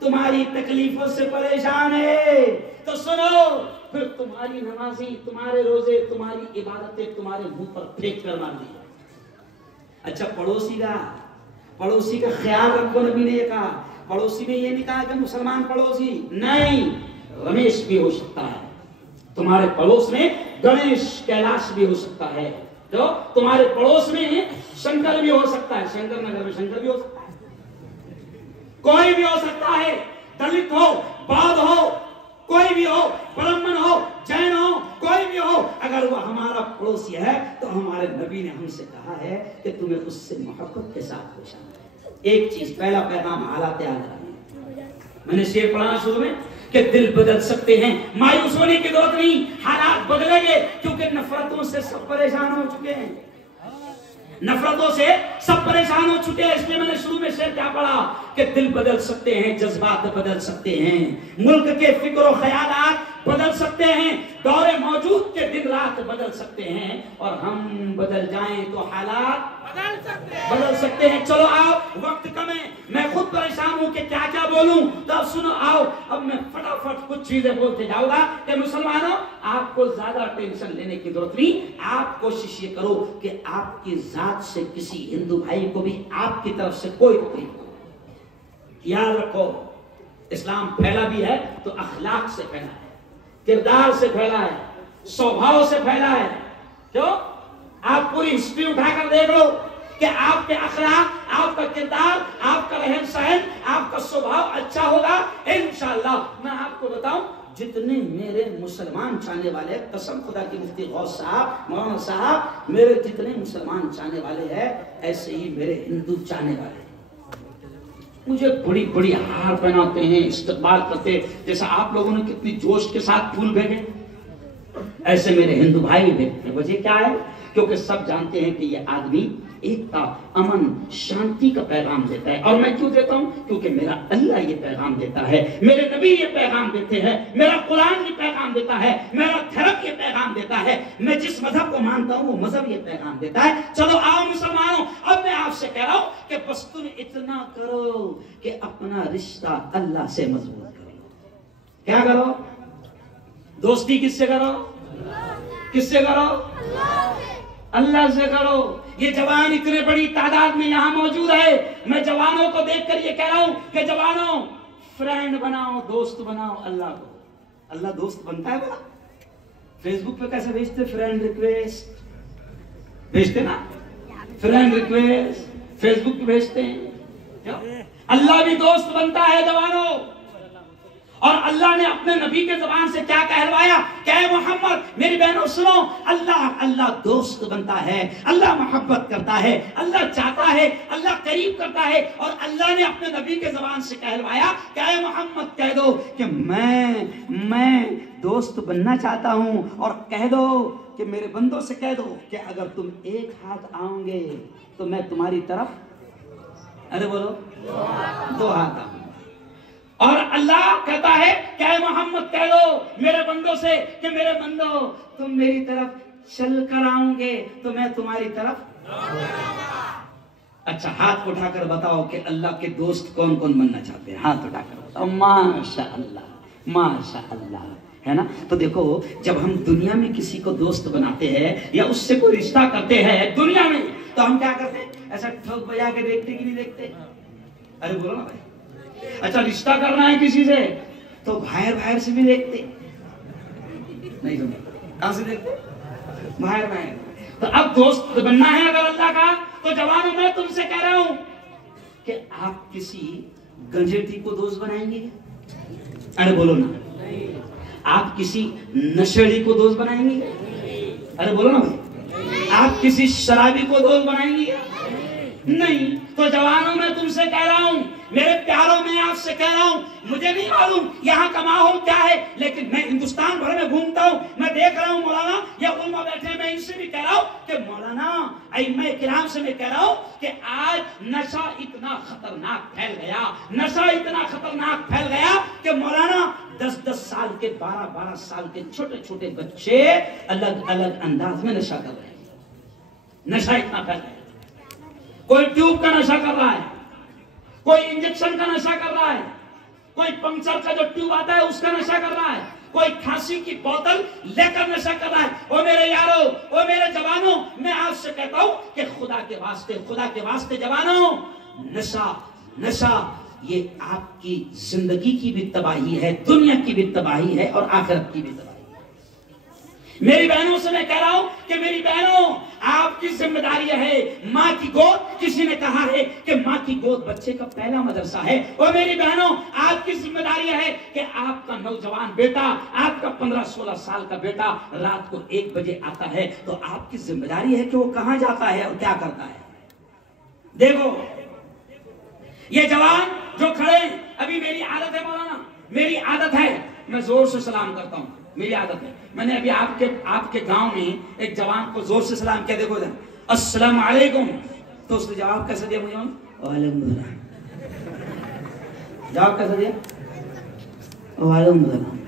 तुम्हारी तकलीफों से परेशान है तो सुनो, फिर तुम्हारी नमाजी, तुम्हारे रोजे, तुम्हारी इबादतें तुम्हारे मुंह पर फेंक कर मार दी। अच्छा, पड़ोसी का ख्याल रखो। नबी ने कहा, पड़ोसी में ये नहीं कहा कि मुसलमान पड़ोसी नहीं, रमेश भी हो सकता है तुम्हारे पड़ोस में, गणेश कैलाश भी हो सकता है, जो तुम्हारे पड़ोस में शंकर भी हो सकता है, शंकर नगर में शंकर भी हो सकता है, कोई भी हो सकता है, दलित हो, बौद्ध हो, कोई भी हो, ब्राह्मण हो, जैन हो, कोई भी हो, अगर वो हमारा पड़ोसी है तो हमारे नबी ने हमसे कहा है कि तुम्हें उससे मोहब्बत के साथ पेश आना है। एक चीज, पहला पैगाम हालात याद रखना। मैंने शेर पढ़ा शुरू में कि दिल बदल सकते हैं, मायूस होने की जरूरत नहीं, हालात बदलेंगे, क्योंकि नफरतों से सब परेशान हो चुके हैं, नफरतों से सब परेशान हो चुके हैं। इसलिए मैंने शुरू में शेर क्या पढ़ा कि दिल बदल सकते हैं, जज्बात बदल सकते हैं, मुल्क के फिक्र ख्यालात बदल सकते हैं, दौरे मौजूद के दिन रात बदल सकते हैं, और हम बदल जाएं तो हालात बदल सकते हैं। चलो आओ, वक्त कम है, मैं खुद परेशान हूं कि क्या क्या बोलूं, तो अब सुनो, आओ अब मैं फटाफट कुछ चीजें बोलते जाऊंगा कि मुसलमानों, आपको ज्यादा टेंशन लेने की जरूरत नहीं। आप कोशिश ये करो कि आपकी जात से किसी हिंदू भाई को भी आपकी तरफ से कोई तकलीफ। याद रखो, इस्लाम फैला भी है तो अखलाक से फैला है, किरदार से फैला है, स्वभाव से फैला है। क्यों? आप पूरी हिस्ट्री उठाकर देख लो कि आपके अखलाक, आपका किरदार, आपका रहन सहन, आपका स्वभाव अच्छा होगा, इंशाअल्लाह। मैं आपको बताऊं, जितने मेरे मुसलमान चाहने वाले, कसम खुदा की मुफ्ती गौस साहब, मौलाना साहब, मेरे जितने मुसलमान चाहने वाले हैं, ऐसे ही मेरे हिंदू चाहने वाले मुझे बड़ी बड़ी हार पहनाते हैं, इस्तकबाल करते, जैसा आप लोगों ने कितनी जोश के साथ फूल भेजे, ऐसे मेरे हिंदू भाई भेजते हैं। वजह क्या है? क्योंकि सब जानते हैं कि ये आदमी एकता, अमन, शांति का पैगाम देता है। और मैं क्यों देता हूं? क्योंकि मेरा अल्लाह ये पैगाम देता है, मेरे नबी ये पैगाम देते हैं, मेरा कुरान ये पैगाम देता है, मेरा धर्म ये पैगाम देता है, मैं जिस मजहब को मानता हूं वो मजहब ये पैगाम देता है। चलो आओ मुसलमानों, अब मैं आपसे कह रहा हूं कि बस तुम इतना करो कि अपना रिश्ता अल्लाह से मजबूत करो। क्या करो? दोस्ती किससे करो? किससे करो? अल्लाह से करो। ये जवान इतने बड़ी तादाद में यहाँ मौजूद है, मैं जवानों को देखकर ये कह रहा हूं कि जवानों, फ्रेंड बनाओ, दोस्त बनाओ अल्लाह को। अल्लाह दोस्त बनता है? बोला फेसबुक पे कैसे भेजते? फ्रेंड रिक्वेस्ट भेजते ना, फ्रेंड रिक्वेस्ट फेसबुक पे भेजते हैं। अल्लाह भी दोस्त बनता है जवानों। और अल्लाह ने अपने नबी के ज़बान से क्या कहलवाया? क्या मोहम्मद, मेरी बहनों सुनो, अल्लाह दोस्त बनता है, अल्लाह मोहब्बत करता है, अल्लाह चाहता है, अल्लाह करीब करता है। और अल्लाह ने अपने नबी के ज़बान से कहलवाया, क्या मोहम्मद कह दो कि मैं दोस्त बनना चाहता हूं, और कह दो कि मेरे बंदों से कह दो कि अगर तुम एक हाथ आओगे तो मैं तुम्हारी तरफ, अरे बोलो, दो हाथ आऊंगा। और अल्लाह कहता है क्या मोहम्मद कह दो मेरे बंदों से कि मेरे बंदो, तुम मेरी तरफ चल कर आओगे तो मैं तुम्हारी तरफ। अच्छा, हाथ उठाकर बताओ कि अल्लाह के दोस्त कौन कौन बनना चाहते हैं? हाथ उठाकर बताओ। माशा अल्लाह, माशा अल्लाह। है ना। तो देखो, जब हम दुनिया में किसी को दोस्त बनाते हैं या उससे कोई रिश्ता करते हैं दुनिया में, तो हम क्या करते हैं? ऐसा ठोक बजा के देखते कि नहीं देखते? अरे बोलो ना भाई। अच्छा, रिश्ता करना है किसी से तो बाहर बाहर से भी देखते नहीं, सुनो कहां से देखते? बाहर बाहर। तो अब दोस्त बनना है अगर अल्लाह का, तो जवानों मैं तुमसे कह रहा हूं कि आप किसी गंजेटी को दोस्त बनाएंगे? अरे बोलो ना। आप किसी नशेड़ी को दोस्त बनाएंगे? अरे बोलो ना भाई। आप किसी शराबी को दोस्त बनाएंगे? नहीं। तो जवानों मैं तुमसे कह रहा हूं, मेरे प्यारों में आपसे कह रहा हूं, मुझे नहीं मालूम यहाँ का माहौल क्या है, लेकिन मैं हिंदुस्तान भर में घूमता हूँ, मैं देख रहा हूँ मौलाना या उलमा बैठे, मैं इनसे भी कह रहा हूँ कि मौलाना अइम्मा किराम से मैं कह रहा हूँ कि आज नशा इतना खतरनाक फैल गया, नशा इतना खतरनाक फैल गया कि मौलाना 10-10 साल के, 12-12 साल के छोटे छोटे बच्चे अलग अलग अंदाज में नशा कर रहे हैं। नशा इतना फैल गया, कोई ट्यूब का नशा कर रहा है, कोई इंजेक्शन का नशा कर रहा है, कोई पंक्चर का जो ट्यूब आता है उसका नशा कर रहा है, कोई खांसी की बोतल लेकर नशा कर रहा है। ओ मेरे यारों, ओ मेरे जवानों, मैं आपसे कहता हूं कि खुदा के वास्ते जवानों, नशा नशा ये आपकी जिंदगी की भी तबाही है, दुनिया की भी तबाही है और आखिरत की भी तबाही है। मेरी बहनों से मैं कह रहा हूं कि मेरी बहनों, आपकी जिम्मेदारी है माँ की गोद। किसी ने कहा है कि माँ की गोद बच्चे का पहला मदरसा है। और मेरी बहनों, आपकी जिम्मेदारी है कि आपका नौजवान बेटा, आपका 15-16 साल का बेटा रात को 1 बजे आता है, तो आपकी जिम्मेदारी है कि वो कहां जाता है और क्या करता है। देखो, ये जवान जो खड़े, अभी मेरी आदत है मौलाना, मेरी आदत है मैं जोर से सलाम करता हूं, मेरी आदत है। मैंने अभी आपके गांव में एक जवान को जोर से सलाम किया, देखो अस्सलाम वालेकुम, तो उसने जवाब कैसे दिया मुझे? वालेकुम सलाम। जवाब कैसे दिया? वालेकुम सलाम।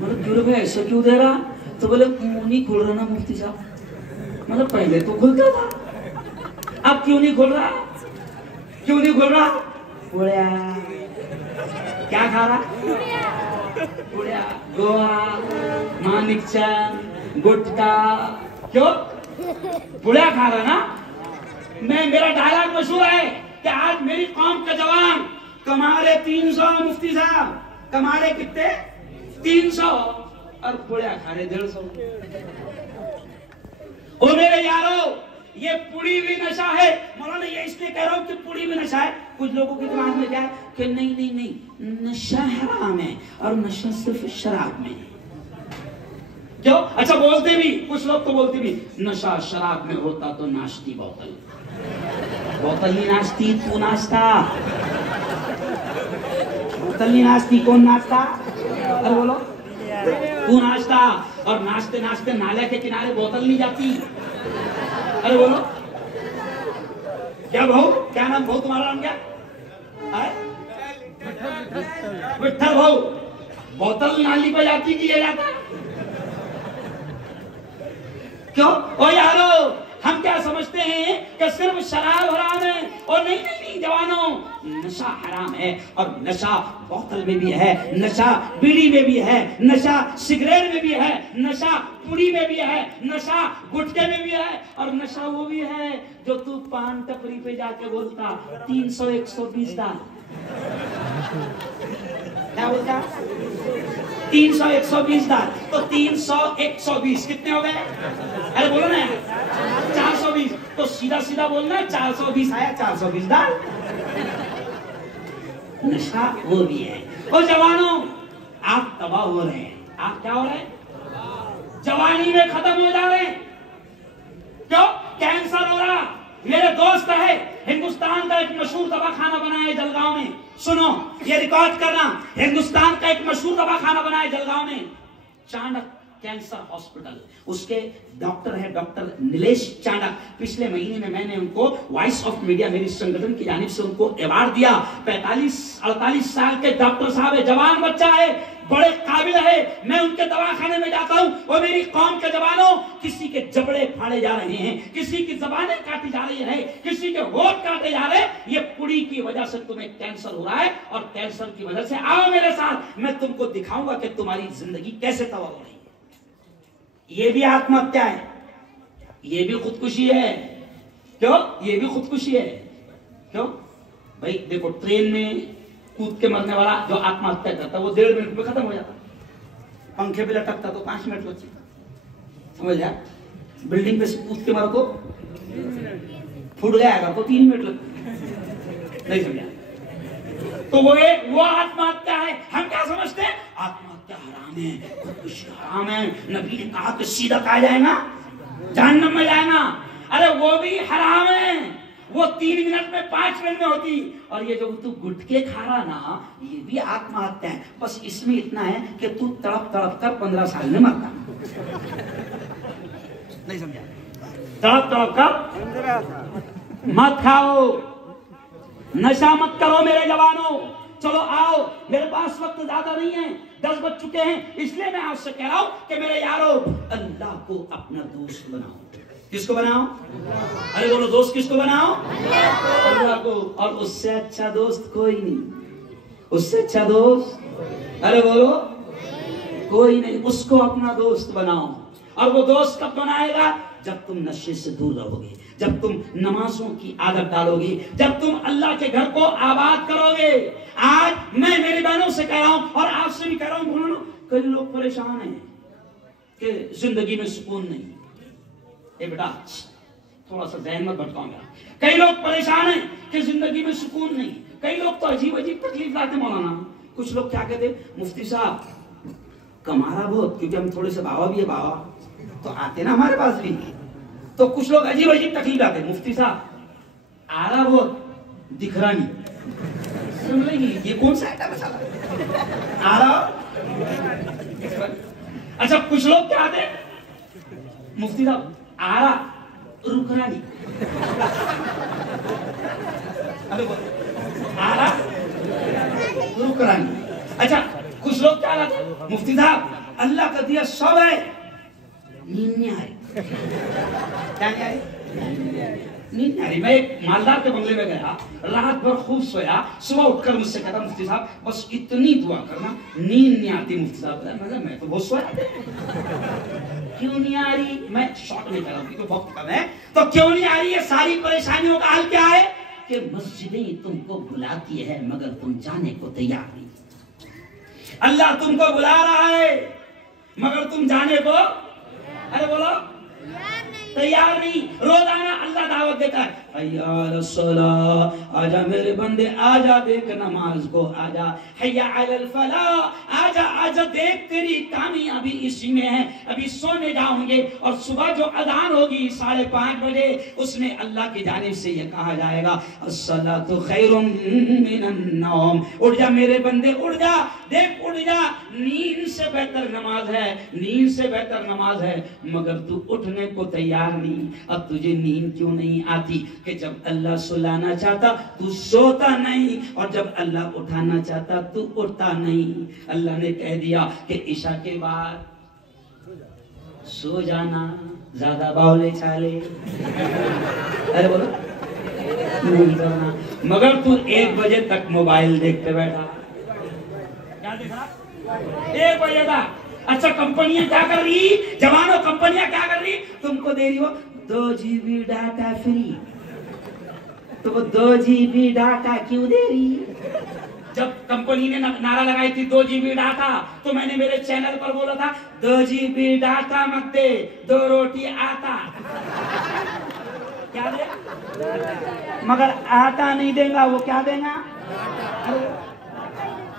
मतलब क्यों भाई ऐसा क्यों दे रहा? तो बोले मुंह नहीं खुल रहा ना मुफ्ती साहब। मतलब पहले तो खुलता था, अब क्यों नहीं खुल रहा? क्यों नहीं खुल रहा? पुड़िया। क्या खा रहा? पुड़िया, गोवा, मानिकचंद, गुटखा। क्यों? पुड़िया खा रहा ना? मेरा डायलॉग मशहूर है कि आज मेरी कौम का जवान कमा रहे 300, मुफ्ती साहब कमा रहे कितने? 300 और पुड़िया खा रहे 150। ओ मेरे यारों, ये पुड़ी भी नशा है। मौलाना ये इसलिए कह रहा हूं कि पुड़ी भी नशा है। कुछ लोगों के दिमाग में क्या है कि नहीं, नशा हराम है और नशा सिर्फ शराब में है। क्यों? अच्छा, बोलते भी कुछ लोग तो बोलते भी, नशा शराब में होता तो नाचती बोतल ही नाचती, तू नाचता। बोतल नहीं नाचती, कौन नाचता? अरे बोलो, तू नाचता। और नाचते नाचते नाले के किनारे बोतल नहीं जाती। अरे बोलो, क्या भाऊ, क्या नाम भाऊ तुम्हारा? नाम क्या है? विठल भाऊ। बोतल नाली पे जाती कि ये जाता? क्यों? ओ यारो, हम क्या समझते हैं कि सिर्फ शराब हराम है? और नहीं जवानों, नशा हराम है और नशा बोतल में भी है, नशा बीड़ी में भी है, नशा सिगरेट में भी है, नशा पुड़ी में भी है, नशा गुटके में भी है, और नशा वो भी है जो तू पान टपरी पे जाके बोलता 300-120 दाल। क्या बोलता? 300-120 दाल। तो 300-120 कितने हो गए? अरे बोलो ना, 420। तो सीधा सीधा बोलना, 420 आया, 420 दाल। नशा वो भी है। और जवानों, आप तबाह हो रहे हैं। आप क्या हो रहे हैं? जवानी में खत्म हो जा रहे हैं। क्यों? कैंसर हो रहा। मेरे दोस्त है, हिंदुस्तान का एक मशहूर दवाखाना बना है जलगांव में। सुनो, ये रिकॉर्ड करना, हिंदुस्तान का एक मशहूर दवाखाना बना है जलगांव में। चाणक कैंसर हॉस्पिटल, उसके डॉक्टर है डॉक्टर नीलेश चाणक। पिछले महीने में मैंने उनको वॉइस ऑफ मीडिया मेरी संगठन की जानिब से उनको अवार्ड दिया। 45-48 साल के डॉक्टर साहब है, जवान बच्चा है, बड़े काबिल है। मैं उनके दवाखाने में जाता हूं, वो मेरी कौम के जवानों, किसी के जबड़े फाड़े जा रहे हैं, किसी की जबानें काटी जा रही है, किसी के होठ काटे जा रहे हैं। ये पुड़ी की वजह से तुम्हें कैंसर हो रहा है, और कैंसर की वजह से आओ मेरे साथ, मैं तुमको दिखाऊंगा कि तुम्हारी जिंदगी कैसे तबाह हो रही है। ये भी आत्महत्या है, ये भी खुदकुशी है। क्यों? ये भी खुदकुशी है। क्यों भाई? देखो, ट्रेन में कूद के मरने वाला जो आत्महत्या करता है वो 1.5 मिनट में खत्म हो जाता, पंखे पे लटकता तो 5 मिनट लगते, समझ गया? बिल्डिंग पे से कूद के मारो तो फूट गया तो 3 मिनट लगते, नहीं समझा? तो वो आत्महत्या है। हम क्या समझते हैं? आत्महत्या हराम है, खुदकुशी हराम है। नबी ने कहा कि सीधा कहा जाएगा, जहन्नम में जाएगा। अरे वो भी हराम है, वो 3 मिनट में 5 मिनट में होती। और ये जो तू गुटके खा रहा ना, ये भी आत्महत्या है। बस इसमें इतना है कि तू तड़प तड़प कर 15 साल में मरता, नहीं समझा? तड़प तड़प कर मत खाओ, नशा मत करो मेरे जवानों। चलो आओ, मेरे पास वक्त ज्यादा नहीं है, 10 बज चुके हैं, इसलिए मैं आपसे कह रहा हूं कि मेरे यारो, अल्लाह को अपना दोस्त बनाओ। किसको बनाओ? अरे बोलो, दोस्त किसको बनाओ? अल्लाह को। और उससे अच्छा दोस्त कोई नहीं, उससे अच्छा दोस्त, अरे बोलो, कोई नहीं। उसको अपना दोस्त बनाओ। और वो दोस्त कब बनाएगा? जब तुम नशे से दूर रहोगे, जब तुम नमाजों की आदत डालोगे, जब तुम अल्लाह के घर को आबाद करोगे। आज मैं मेरी बहनों से कह रहा हूं और आपसे भी कह रहा हूं, कई लोग परेशान हैं कि जिंदगी में सुकून नहीं। ए बेटा, थोड़ा सा ज़हन मत भटकाओ मेरा। कई लोग परेशान हैं कि जिंदगी में सुकून नहीं। कई लोग तो अजीब अजीब तकलीफ लाते मौलाना। कुछ लोग क्या कहते, मुफ्ती साहब कमारा बहुत, क्योंकि हम थोड़े से बाबा भी है, बाबा तो आते ना हमारे पास भी। तो कुछ लोग अजीब अजीब तकलीफ लाते, मुफ्ती साहब आ रहा बहुत, दिख रहा नहीं। सुन लेंगे ये कौन सा आइटम है आ रहा। अच्छा, कुछ लोग क्या आते, मुफ्ती साहब आ रहा, रुक रहा नहीं। आ रहा, रुक रहा नहीं। अच्छा, कुछ लोग क्या लाते, मुफ्ती साहब अल्लाह का दिया सब है, नींद नहीं आई। क्या नहीं आई? नींद नहीं आई। मैं एक मालदार के बंगले में गया, रात भर खूब सोया, सुबह उठकर मुझसे कहता, मुफ्ती साहब बस इतनी दुआ करना, नींद नहीं आती मुफ्ती साहब। मैं तो बहुत सोया, क्यों नहीं आ रही? मैं शॉर्ट में कर रहा हूँ क्योंकि वक्त कम है। तो क्यों नहीं आ रही है? सारी परेशानियों का हल क्या है कि मस्जिदें तुमको बुलाती है मगर तुम जाने को तैयार नहीं। अल्लाह तुमको बुला रहा है मगर तुम जाने को, अरे बोलो, तैयार नहीं। रोजाना अल्लाह दावत देता है, आजा मेरे बंदे, आजा देख नमाज को, आजा हैया अलल फलाह, आजा आजा देख तेरी कामयाबी इसी में है। अभी सोने जाओगे और सुबह जो अजान होगी 5:30 बजे, उसमें अल्लाह की जानिब से ये कहा जाएगा, अस्सलातु खैरुम मिनन नौम। उठ जा मेरे बंदे, उठ जा, देख उठ जा, नींद से बेहतर नमाज है, नींद से बेहतर नमाज है। मगर तू उठने को तैयार नहीं। अब तुझे नींद क्यों नहीं आती कि जब अल्लाह सुलाना चाहता तू सोता नहीं, और जब अल्लाह उठाना चाहता तू उठता नहीं। अल्लाह ने कह दिया कि इशा के बाद सो जाना, ज्यादा बावले चाले, अरे बोलो नहीं करना। मगर तू 1 बजे तक मोबाइल देखते बैठा, क्या देख रहा? 1 बजे तक। अच्छा, कंपनियां क्या कर रही, जवानों, कंपनियां क्या कर रही, तुमको दे रही हो 2 GB डाटा फ्री। तो वो 2 GB डाटा क्यों दे रही? जब कंपनी ने नारा लगाई थी 2 GB डाटा, तो मैंने मेरे चैनल पर बोला था 2 GB डाटा मत दे, 2 रोटी आता। क्या दे? मगर आटा नहीं देगा, वो क्या देगा?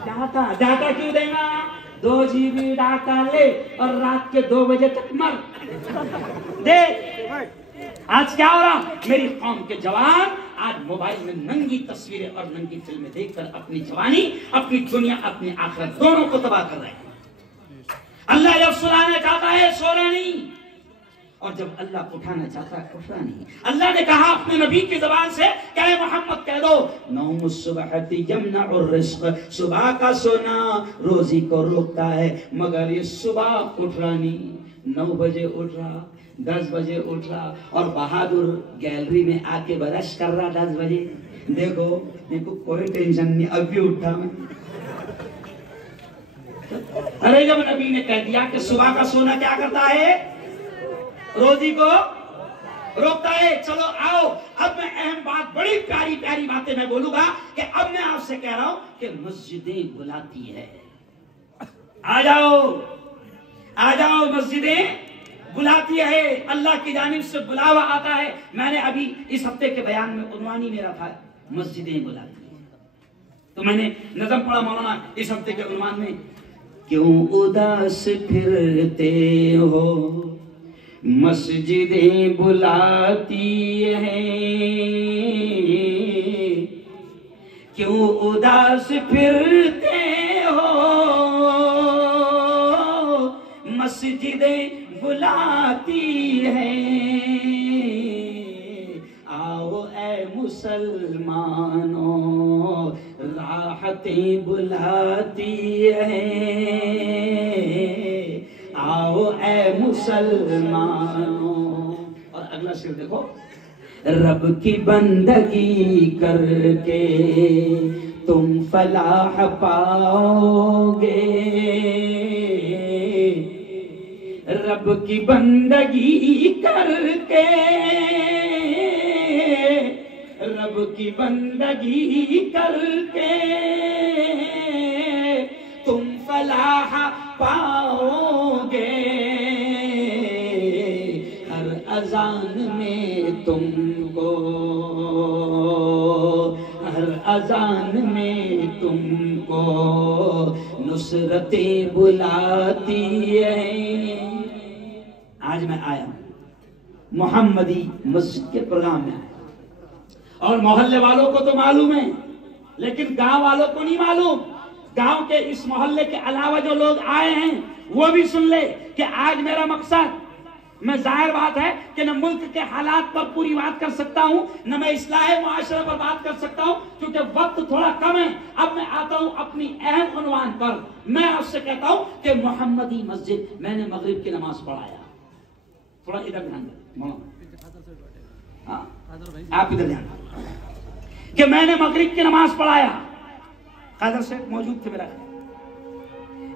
डाटा। डाटा क्यों देगा? 2 GB डाटा ले और रात के 2 बजे तक मर। देख आज क्या हो रहा, मेरी कौम के जवान आज मोबाइल में नंगी तस्वीरें और नंगी फिल्में देखकर अपनी जवानी, अपनी दुनिया, अपनी आखिरत दोनों को तबाह कर रहे हैं। अल्लाह जब सुलाना चाहता है सोना नहीं, और जब अल्लाह उठाना चाहता है उठना नहीं। अल्लाह ने कहा अपने नबी की ज़बान से, क्या मोहम्मद कह दो, नौमुस सुबहति यमनउर रिज़्क़, सुबह का सोना रोजी को रोकता है, मगर ये सुबह उठ रहा नहीं। 9 बजे उठ रहा, 10 बजे उठ रहा, और बहादुर गैलरी में आके ब्रश कर रहा 10 बजे। देखो देखो कोई टेंशन नहीं, अभी उठा मैं। अरे जब नबी ने कह दिया कि सुबह का सोना क्या करता है, रोजी को रोकता है, चलो आओ अब मैं अहम बात, बड़ी प्यारी प्यारी बातें मैं बोलूंगा कि अब मैं आपसे कह रहा हूं कि मस्जिदें बुलाती है, आ जाओ आ जाओ, मस्जिदें बुलाती है, अल्लाह की जानिब से बुलावा आता है। मैंने अभी इस हफ्ते के बयान में उन्वानी मेरा था मस्जिदें बुलाती है, तो मैंने नज़म पढ़ा मौलाना इस हफ्ते के उन्वान में, क्यों उदास फिरते हो मस्जिदें बुलाती हैं, क्यों उदास फिरते हो मस्जिदें बुलाती हैं, आओ ए मुसलमानों राहतें बुलाती हैं, आओ ए मुसलमानों। और अगला शेर देखो, रब की बंदगी करके तुम फलाह पाओगे, रब की बंदगी करके, रब की बंदगी करके तुम फलाह पाओगे, हर अजान में तुमको, हर अजान में तुमको नुसरतें बुलाती हैं। आज मैं आया मोहम्मदी मस्जिद के प्रोग्राम में आया, और मोहल्ले वालों को तो मालूम है, लेकिन गांव वालों को नहीं मालूम। गांव के इस मोहल्ले के अलावा जो लोग आए हैं वो भी सुन ले कि आज मेरा मकसद, मैं जाहिर बात है कि न मुल्क के हालात पर पूरी बात कर सकता हूं, न मैं इस्लाह मुआशरा पर बात कर सकता हूं, क्योंकि वक्त थोड़ा कम है। अब मैं आता हूं अपनी अहम उन्वान पर। मैं आपसे कहता हूं कि मोहम्मदी मस्जिद, मैंने मगरिब की नमाज पढ़ाया, थोड़ा इधर ध्यान दें, आप इधर ध्यान दें कि मैंने मगरिब की नमाज पढ़ाया, कादर शेख मौजूद थे मेरा,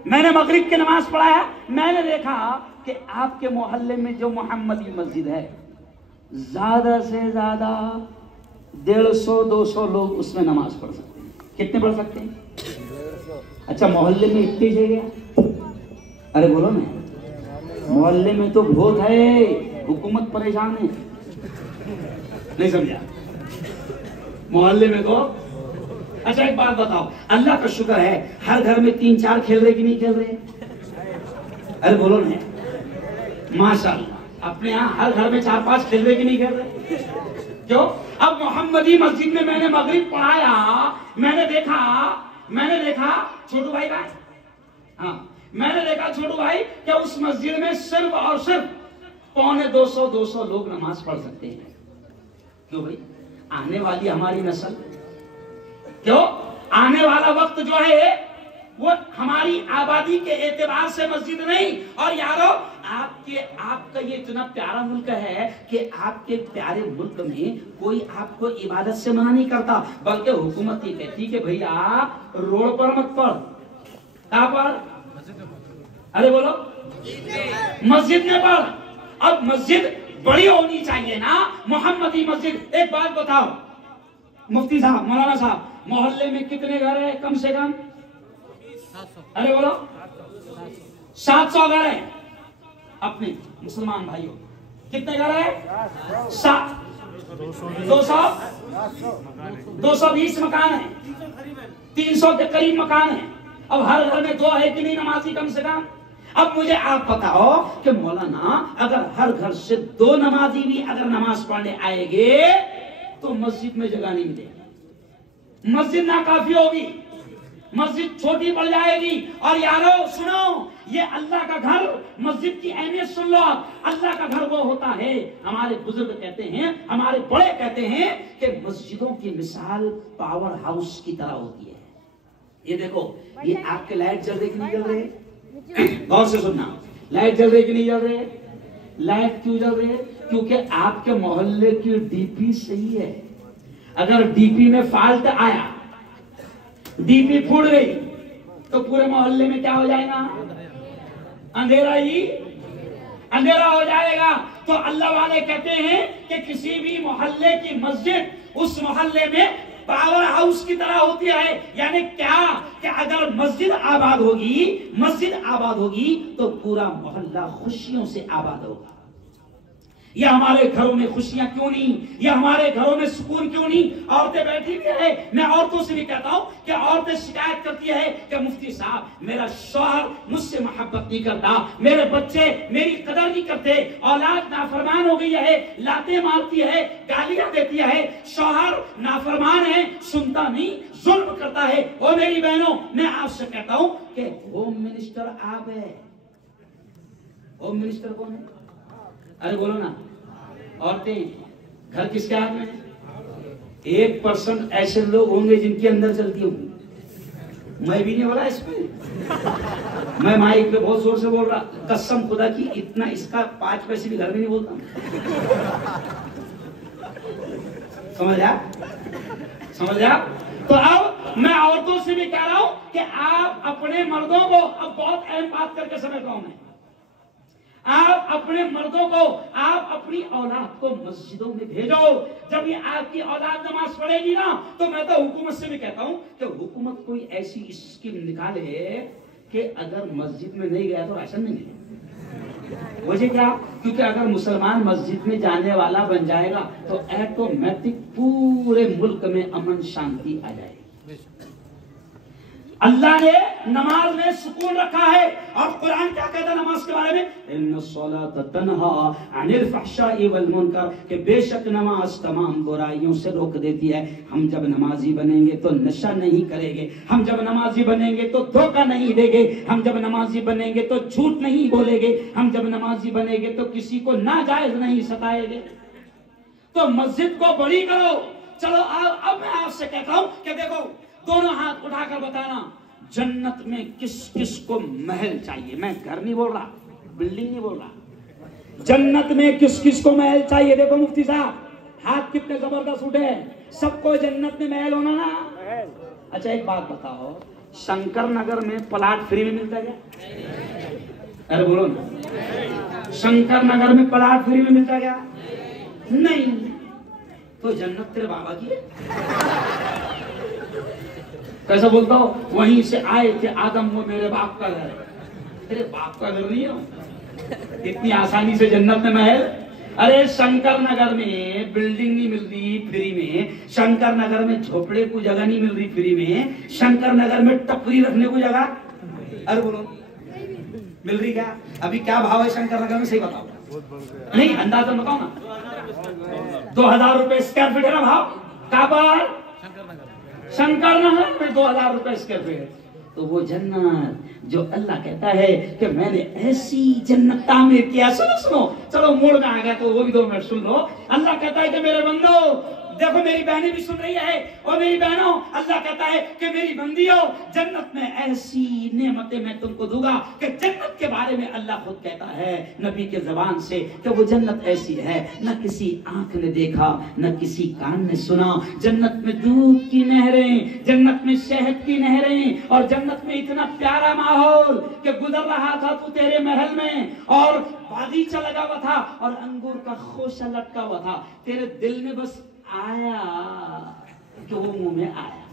मैंने मगरिब की नमाज पढ़ाया। मैंने देखा कि आपके मोहल्ले में जो मोहम्मदी मस्जिद है, ज्यादा से ज्यादा 150-200 लोग उसमें नमाज पढ़ सकते हैं। कितने पढ़ सकते हैं? 150। अच्छा, मोहल्ले में इतने जगह, अरे बोलो ना, मोहल्ले में तो बहुत है, हुकूमत परेशान है, नहीं समझा? मोहल्ले में तो, अच्छा एक बात बताओ, अल्लाह का शुक्र है हर घर में 3-4 खेल रहे कि नहीं खेल रहे? अरे बोलो ना, माशाअल्लाह, अपने यहाँ हर घर में 4-5 खेल रहे कि नहीं खेल रहे? क्यों? अब मोहम्मदी मस्जिद में मैंने मगरिब पढ़ाया, मैंने देखा छोटू भाई का, हाँ, मैंने देखा छोटू भाई कि उस मस्जिद में सिर्फ और सिर्फ 250 लोग नमाज पढ़ सकते हैं। क्यों भाई? आने वाली हमारी नस्ल, क्यों आने वाला वक्त जो है वो हमारी आबादी के एतबार से मस्जिद नहीं। और यारो, आपका ये इतना प्यारा मुल्क है कि आपके प्यारे मुल्क में कोई आपको इबादत से मना नहीं करता, बल्कि हुकूमत ये कहती कि भैया रोड पर मत पढ़, कहां पर? अरे बोलो, मस्जिद में पढ़। अब मस्जिद बड़ी होनी चाहिए ना, मोहम्मदी मस्जिद। एक बात बताओ मुफ्ती साहब, मौलाना साहब, मोहल्ले में कितने घर है कम से कम? 700। अरे बोलो, 700 घर है अपने मुसलमान भाइयों। कितने घर है? 220 मकान है, 300 के करीब मकान है। अब हर घर में 2 है कि नहीं नमाजी कम से कम? अब मुझे आप बताओ कि मौलाना, अगर हर घर से 2 नमाजी भी अगर नमाज पढ़ने आएंगे तो मस्जिद में जगह नहीं मिलेगी, मस्जिद नाकाफी होगी। मस्जिद छोटी पड़ जाएगी। और यारो सुनो, ये अल्लाह का घर, मस्जिद की अहमियत सुन लो आप। अल्लाह का घर वो होता है, हमारे बुजुर्ग कहते हैं, हमारे बड़े कहते हैं कि मस्जिदों की मिसाल पावर हाउस की तरह होती है। ये देखो, ये आपके लाइट जल रही कि नहीं जल रही? गौर से सुनना, लाइट जल रही कि नहीं जल रही? लाइट क्यों जल रही है? क्योंकि आपके मोहल्ले की डीपी सही है। अगर डीपी में फॉल्ट आया, डीपी फूट गई, तो पूरे मोहल्ले में क्या हो जाएगा? अंधेरा ही अंधेरा हो जाएगा। तो अल्लाह वाले कहते हैं कि किसी भी मोहल्ले की मस्जिद उस मोहल्ले में पावर हाउस की तरह होती है। यानी क्या कि अगर मस्जिद आबाद होगी तो पूरा मोहल्ला खुशियों से आबाद होगा। या हमारे घरों में खुशियां क्यों नहीं, या हमारे घरों में सुकून क्यों नहीं? औरतें बैठी हुई है, मैं औरतों से भी कहता हूं कि औरतें शिकायत करती है कि मुफ्ती साहब मेरा शौहर मुझसे मोहब्बत नहीं करता, मेरे बच्चे मेरी कदर नहीं करते, औलाद नाफरमान हो गई है, लातें मारती है, गालियां देती है, शौहर नाफरमान है, सुनता नहीं, जुल्म करता है। ओ मेरी बहनों, मैं आपसे कहता हूं कि होम मिनिस्टर आप है। होम मिनिस्टर कौन है? अरे बोलो ना। औरतें, घर किसके हाथ में है? 1% ऐसे लोग होंगे जिनके अंदर चलती होंगी। मैं भी नहीं बोला इसमें, मैं माइक पे बहुत जोर से बोल रहा, कसम खुदा की इतना इसका 5 पैसे भी घर में नहीं बोलता। समझ आ? तो अब मैं औरतों से भी कह रहा हूं कि आप अपने मर्दों को, अब बहुत अहम बात करके समझता हूं मैं, आप अपने मर्दों को, आप अपनी औलाद को मस्जिदों में भेजो। जब ये आपकी औलाद नमाज पढ़ेगी ना, तो मैं तो हुकूमत से भी कहता हूं कि हुकूमत कोई ऐसी स्कीम निकाले कि अगर मस्जिद में नहीं गया तो राशन नहीं मिले। वजह क्या? क्योंकि अगर मुसलमान मस्जिद में जाने वाला बन जाएगा तो ऑटोमेटिक पूरे मुल्क में अमन शांति आ जाएगी। अल्लाह ने नमाज में सुकून रखा है। और कुरान क्या कहता है नमाज के बारे में? इन्नस्सलात तन्हा अनिल फहशाई वल मुनकर, कि बेशक नमाज तमाम बुराइयों से रोक देती है। हम जब नमाजी बनेंगे तो नशा नहीं करेंगे, हम जब नमाजी बनेंगे तो धोखा नहीं देंगे, हम जब नमाजी बनेंगे तो झूठ नहीं बोलेंगे, हम जब नमाजी बनेंगे तो किसी को नाजायज नहीं सताएंगे। तो मस्जिद को बड़ी करो। चलो अब मैं आपसे कहता हूं कि देखो, दोनों हाथ उठाकर बताना, जन्नत में किस किस को महल चाहिए? मैं घर नहीं बोल रहा, बिल्डिंग नहीं बोल रहा, जन्नत में किस किस को महल चाहिए? देखो मुफ्ती साहब, हाथ कितने जबरदस्त उठे, सबको जन्नत में महल होना ना। अच्छा एक बात बताओ, शंकर नगर में प्लाट फ्री में मिलता क्या? अरे बोलो ना, शंकर नगर में प्लाट फ्री में मिलता क्या? नहीं। तो जन्नत तेरे बाबा की है। कैसा बोलता हो? वहीं से आए थे आदम, वो मेरे बाप का घर है। तेरे बाप का घर नहीं है इतनी आसानी से जन्नत में महल। अरे शंकर नगर में बिल्डिंग नहीं मिल रही फ्री में, शंकर नगर में झोपड़े को जगह नहीं मिल रही फ्री में, शंकर नगर में टपरी रखने को जगह, अरे बोलो मिल रही क्या? अभी क्या भाव है शंकर नगर में, सही बताओ। नहीं अंदाजा बताओ ना। 2000 रुपए स्क्वायर फीट है ना भाव? कहां पर? शंकर नगर में 2000 रुपए स्क्वायर फीट। तो वो जन्नत जो अल्लाह कहता है कि मैंने ऐसी जन्नत तामीर किया। सुनो, चलो मोड़ में आ गया तो वो भी 2 मिनट सुन लो। अल्लाह कहता है कि मेरे बंदो, देखो मेरी बहनें भी सुन रही है, और मेरी बहनों, अल्लाह कहता है कि मेरी बंदियों, जन्नत में ऐसी नेमतें मैं तुमको दूंगा कि जन्नत के बारे में अल्लाह खुद कहता है नबी के जबान से कि वो जन्नत ऐसी है न किसी आंख ने देखा न किसी कान ने सुना। जन्नत में दूध की नहरें, जन्नत में शहद की नहरें, और जन्नत में इतना प्यारा माहौल कि गुजर रहा था तू तेरे महल में और बागीचा लगा हुआ था और अंगूर का खोसा लटका हुआ था, तेरे दिल में बस आया कि वो मुंह में आया।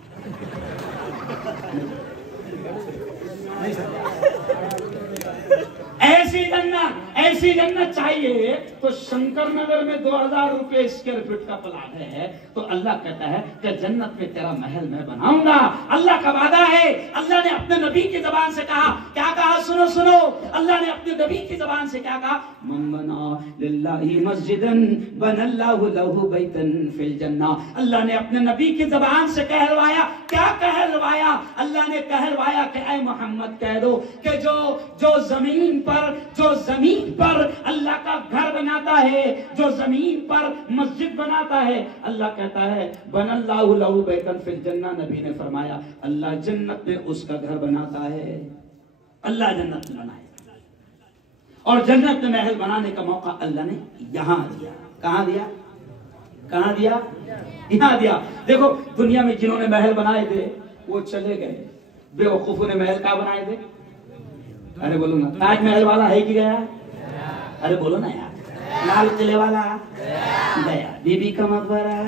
ऐसी जन्नत ऐसी जन्नत चाहिए तो शंकर नगर में 2000 रुपए स्क्वायर फीट का प्लाट है, तो अल्लाह कहता है कि जन्नत में तेरा महल मैं बनाऊंगा। अल्लाह का वादा है। अल्लाह ने अपने नबी की जबान से कहा, क्या कहा? सुनो सुनो, अल्लाह ने अपने नबी की जबान से क्या कहा? मन बना लिल्लाहि मस्जिदन बनल्लाहु लहु बैतन फिल जन्ना। अल्लाह ने अपने नबी की जबान से कहलवाया। क्या कहलवाया? अल्लाह ने कहलवाया कि ऐ मोहम्मद कह दो कि जो जमीन पर अल्लाह का घर बनाता है, जो जमीन पर मस्जिद बनाता है, अल्लाह कहता है बनल्लाहु लहु बैतन फिल जन्ना। नबी ने फरमाया अल्लाह जन्नत में उसका घर बनाता है। अल्लाह जन्नत में बनाए और जन्नत में महल बनाने का मौका अल्लाह ने यहां दिया। कहां दिया? कहां दिया? यहां दिया। देखो दुनिया में जिन्होंने महल बनाए थे वो चले गए, बेवकूफों ने महल क्या बनाए थे? अरे बोलो ना, ताजमहल वाला है कि गया? अरे बोलो ना यार, लाल किले वाला गया, बीबी का मकबरा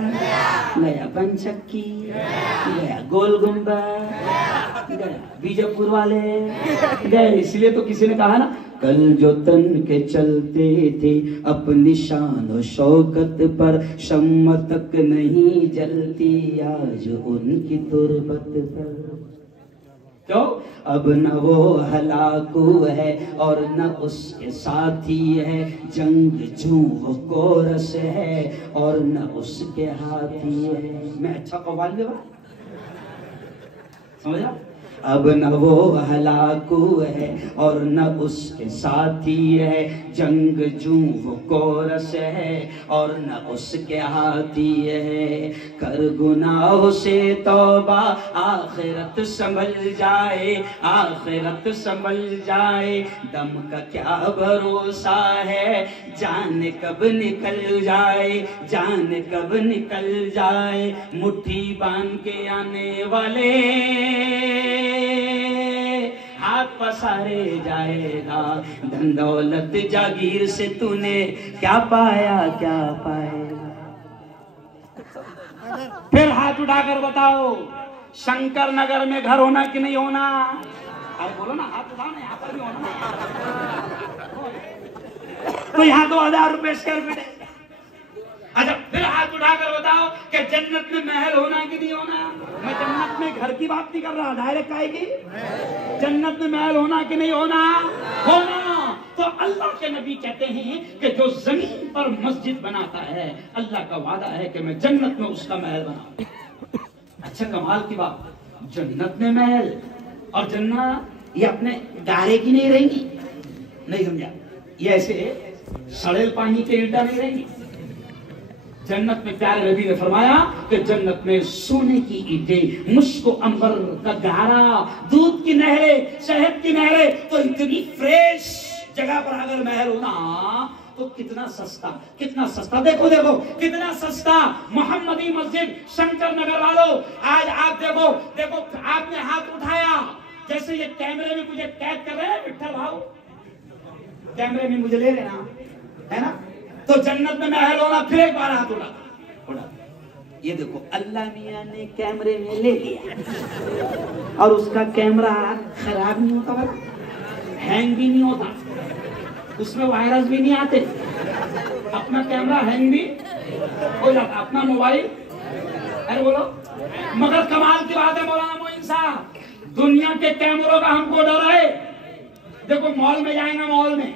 गया, पंचक्की गया, गोल गुंबद गया, बीजापुर वाले गए। इसलिए तो किसी ने कहा ना, कल जो तन के चलते थे अपनी शान और शौकत पर, शम्मा तक नहीं जलती आज उनकी तुरबत पर। क्यों? अब न वो हलाकू है और न उसके साथी है, जंग जू वो कोरस है और न उसके हाथी है। मैं अच्छा कव्वाली दे समझा? अब न वो हलाकू है और न उसके साथी है, जंग जू वो कोरस है और न उसके हाथी है। कर गुनाहों से तौबा आखिरत संभल जाए, आखिरत संभल जाए। दम का क्या भरोसा है, जान कब निकल जाए, जान कब निकल जाए। मुट्ठी बांध के आने वाले हाथ पसारे जाएगा। धन दौलत जागीर से तूने क्या पाया, क्या पाएगा? फिर हाथ उठाकर बताओ, शंकर नगर में घर होना कि नहीं होना? अरे बोलो ना, हाथ उठाओ ना, यहाँ पर भी होना। तो यहाँ 2000 रुपए स्क्वायर फीट है। अच्छा फिर हाथ उठाकर बताओ कि जन्नत में महल होना कि नहीं होना? मैं जन्नत में घर की बात नहीं कर रहा, डायरेक्ट आएगी। जन्नत में महल होना कि नहीं होना? होना। तो अल्लाह के नबी कहते हैं कि जो जमीन पर मस्जिद बनाता है, अल्लाह का वादा है कि मैं जन्नत में उसका महल बनाऊं। अच्छा कमाल की बात, जन्नत में महल और जन्नत ये अपने गारे की नहीं रहेंगी। नहीं समझा? ये ऐसे सड़ेल पानी के ईंटा नहीं रहेंगी। जन्नत में प्यारे नबी ने फरमाया कि जन्नत में सोने की ईंटें, मुश्क अंबर का गारा, दूध की नहरें, शहद की नहरें। तो इतनी फ्रेश जगह पर अगर महल होना तो कितना सस्ता, कितना सस्ता। देखो देखो कितना सस्ता। मोहम्मदी मस्जिद शंकर नगर वालों, आज आप देखो देखो, आपने हाथ उठाया जैसे ये कैमरे में मुझे कैद कर रहे हैं विठ्ठल भाव, कैमरे में मुझे ले लेना है ना। तो जन्नत में महल होना, फिर एक बार हाथ उठा। ये देखो अल्लाह मियां ने कैमरे में ले लिया और उसका कैमरा खराब नहीं होता, हैंग भी नहीं होता, उसमें वायरस भी नहीं आते, अपना कैमरा हैंग भी हो जाता, अपना मोबाइल। अरे बोलो, मगर कमाल की बात है मौलाना मोइन साहब, दुनिया के कैमरों का हमको डर है। देखो मॉल में जाएंगे, मॉल में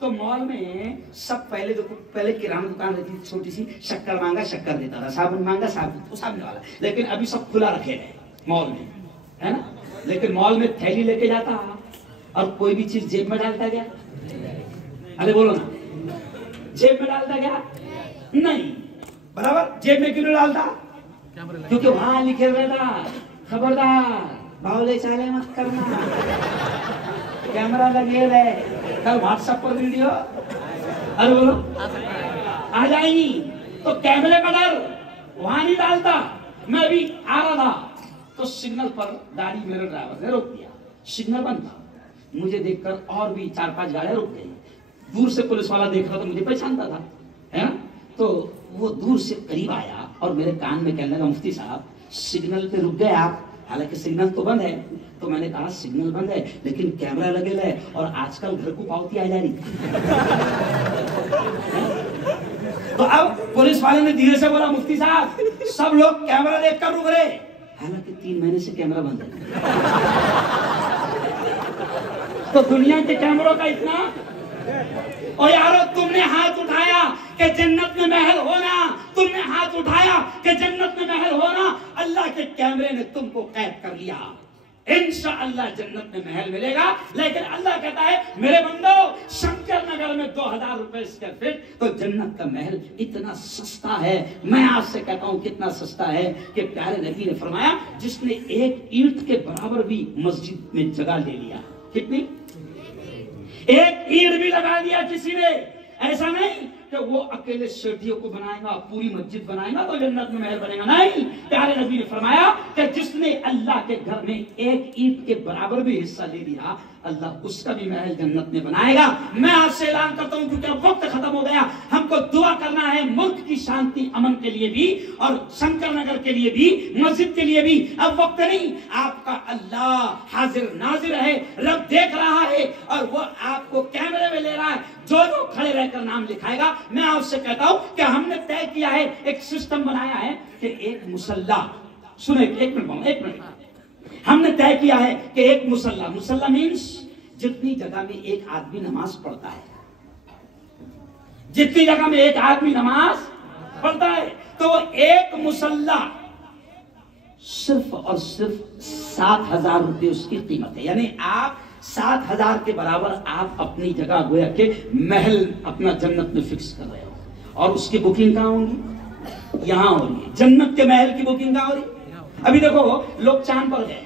तो मॉल में सब पहले देखो, पहले किराना दुकान रहती थी छोटी सी, शक्कर मांगा शक्कर देता था, साबुन मांगा साबुन, तो सामने वाला। लेकिन अभी सब खुला रखे गए मॉल में, है ना। लेकिन मॉल में थैली लेके जाता और कोई भी चीज जेब में डालता गया। अरे बोलो ना, जेब में डालता गया नहीं, बराबर। जेब में क्यों डालता? क्योंकि वहां लिखे रहता खबरदार बावले चाले मत करना, कैमरा लगे रहे, कल व्हाट्सएप पर वीडियो। अरे बोलो आ जाएगी। तो कैमरे का डर वहां नहीं डालता। मैं अभी आ रहा था तो सिग्नल पर गाड़ी मेरे ड्राइवर ने रोक दिया, सिग्नल बंद था। मुझे देखकर और भी 4-5 गाड़ियां रुक गई। दूर से पुलिस वाला देख रहा था, मुझे पहचानता था, है ना। तो वो दूर से करीब आया और मेरे कान में कहने लगा, मुफ्ती साहब सिग्नल पे रुक गए आप, हालांकि सिग्नल तो बंद है। तो मैंने कहा सिग्नल बंद है लेकिन कैमरा लगेला है और आजकल घर को पावती आ जा रही। तो अब पुलिस वाले ने धीरे से बोला मुफ्ती साहब सब लोग कैमरा देखकर रुक रहे। हालांकि 3 महीने से कैमरा बंद है। तो दुनिया के कैमरों का इतना। और यारो तुमने हाथ उठाया कि जन्नत में महल होना, तुमने हाथ उठाया कि जन्नत में महल होना, अल्लाह के कैमरे ने तुमको कैद कर लिया। इंशाअल्लाह जन्नत में महल मिलेगा। लेकिन अल्लाह कहता है मेरे बंदो शंकर नगर में 2000 रुपए स्क्वायर फीट तो जन्नत का महल इतना सस्ता है। मैं आपसे कहता हूं कितना सस्ता है कि प्यारे नबी ने फरमाया जिसने एक ईंट के बराबर भी मस्जिद में जगह ले लिया। कितनी? एक ईंट भी लगा दिया किसी ने। ऐसा नहीं कि वो अकेले सीढ़ियों को बनाएगा पूरी मस्जिद बनाएगा तो जन्नत में महल बनेगा। नहीं, प्यारे नबी ने फरमाया कि जिसने अल्लाह के घर में एक ईंट के बराबर भी हिस्सा ले लिया अल्लाह उसका भी महल जन्नत में बनाएगा। मैं आपसे ऐलान करता हूं क्योंकि अब वक्त खत्म हो गया, हमको दुआ करना है मुल्क की शांति अमन के लिए भी और शंकर नगर के लिए भी, मस्जिद के लिए भी। अब वक्त नहीं, आपका अल्लाह हाजिर नाजिर है, रब देख रहा है और वो आपको कैमरे में ले रहा है। जो जो खड़े रहकर नाम लिखाएगा, मैं आपसे कहता हूं कि हमने तय किया है, एक सिस्टम बनाया है कि एक मुसल्ला, सुने एक मिनट, हमने तय किया है कि एक मुसल्ला, मुसल्ला मीन्स जितनी जगह में एक आदमी नमाज पढ़ता है, जितनी जगह में एक आदमी नमाज पढ़ता है तो एक मुसल्ला सिर्फ और सिर्फ 7000 रुपये उसकी कीमत है। यानी आप 7000 के बराबर आप अपनी जगह गोया के महल अपना जन्नत में फिक्स कर रहे हो। और उसकी बुकिंग कहाँ होगी? यहाँ हो रही है। जन्नत के महल की बुकिंग कहाँ हो रही है? अभी देखो लोग चांद पर गए,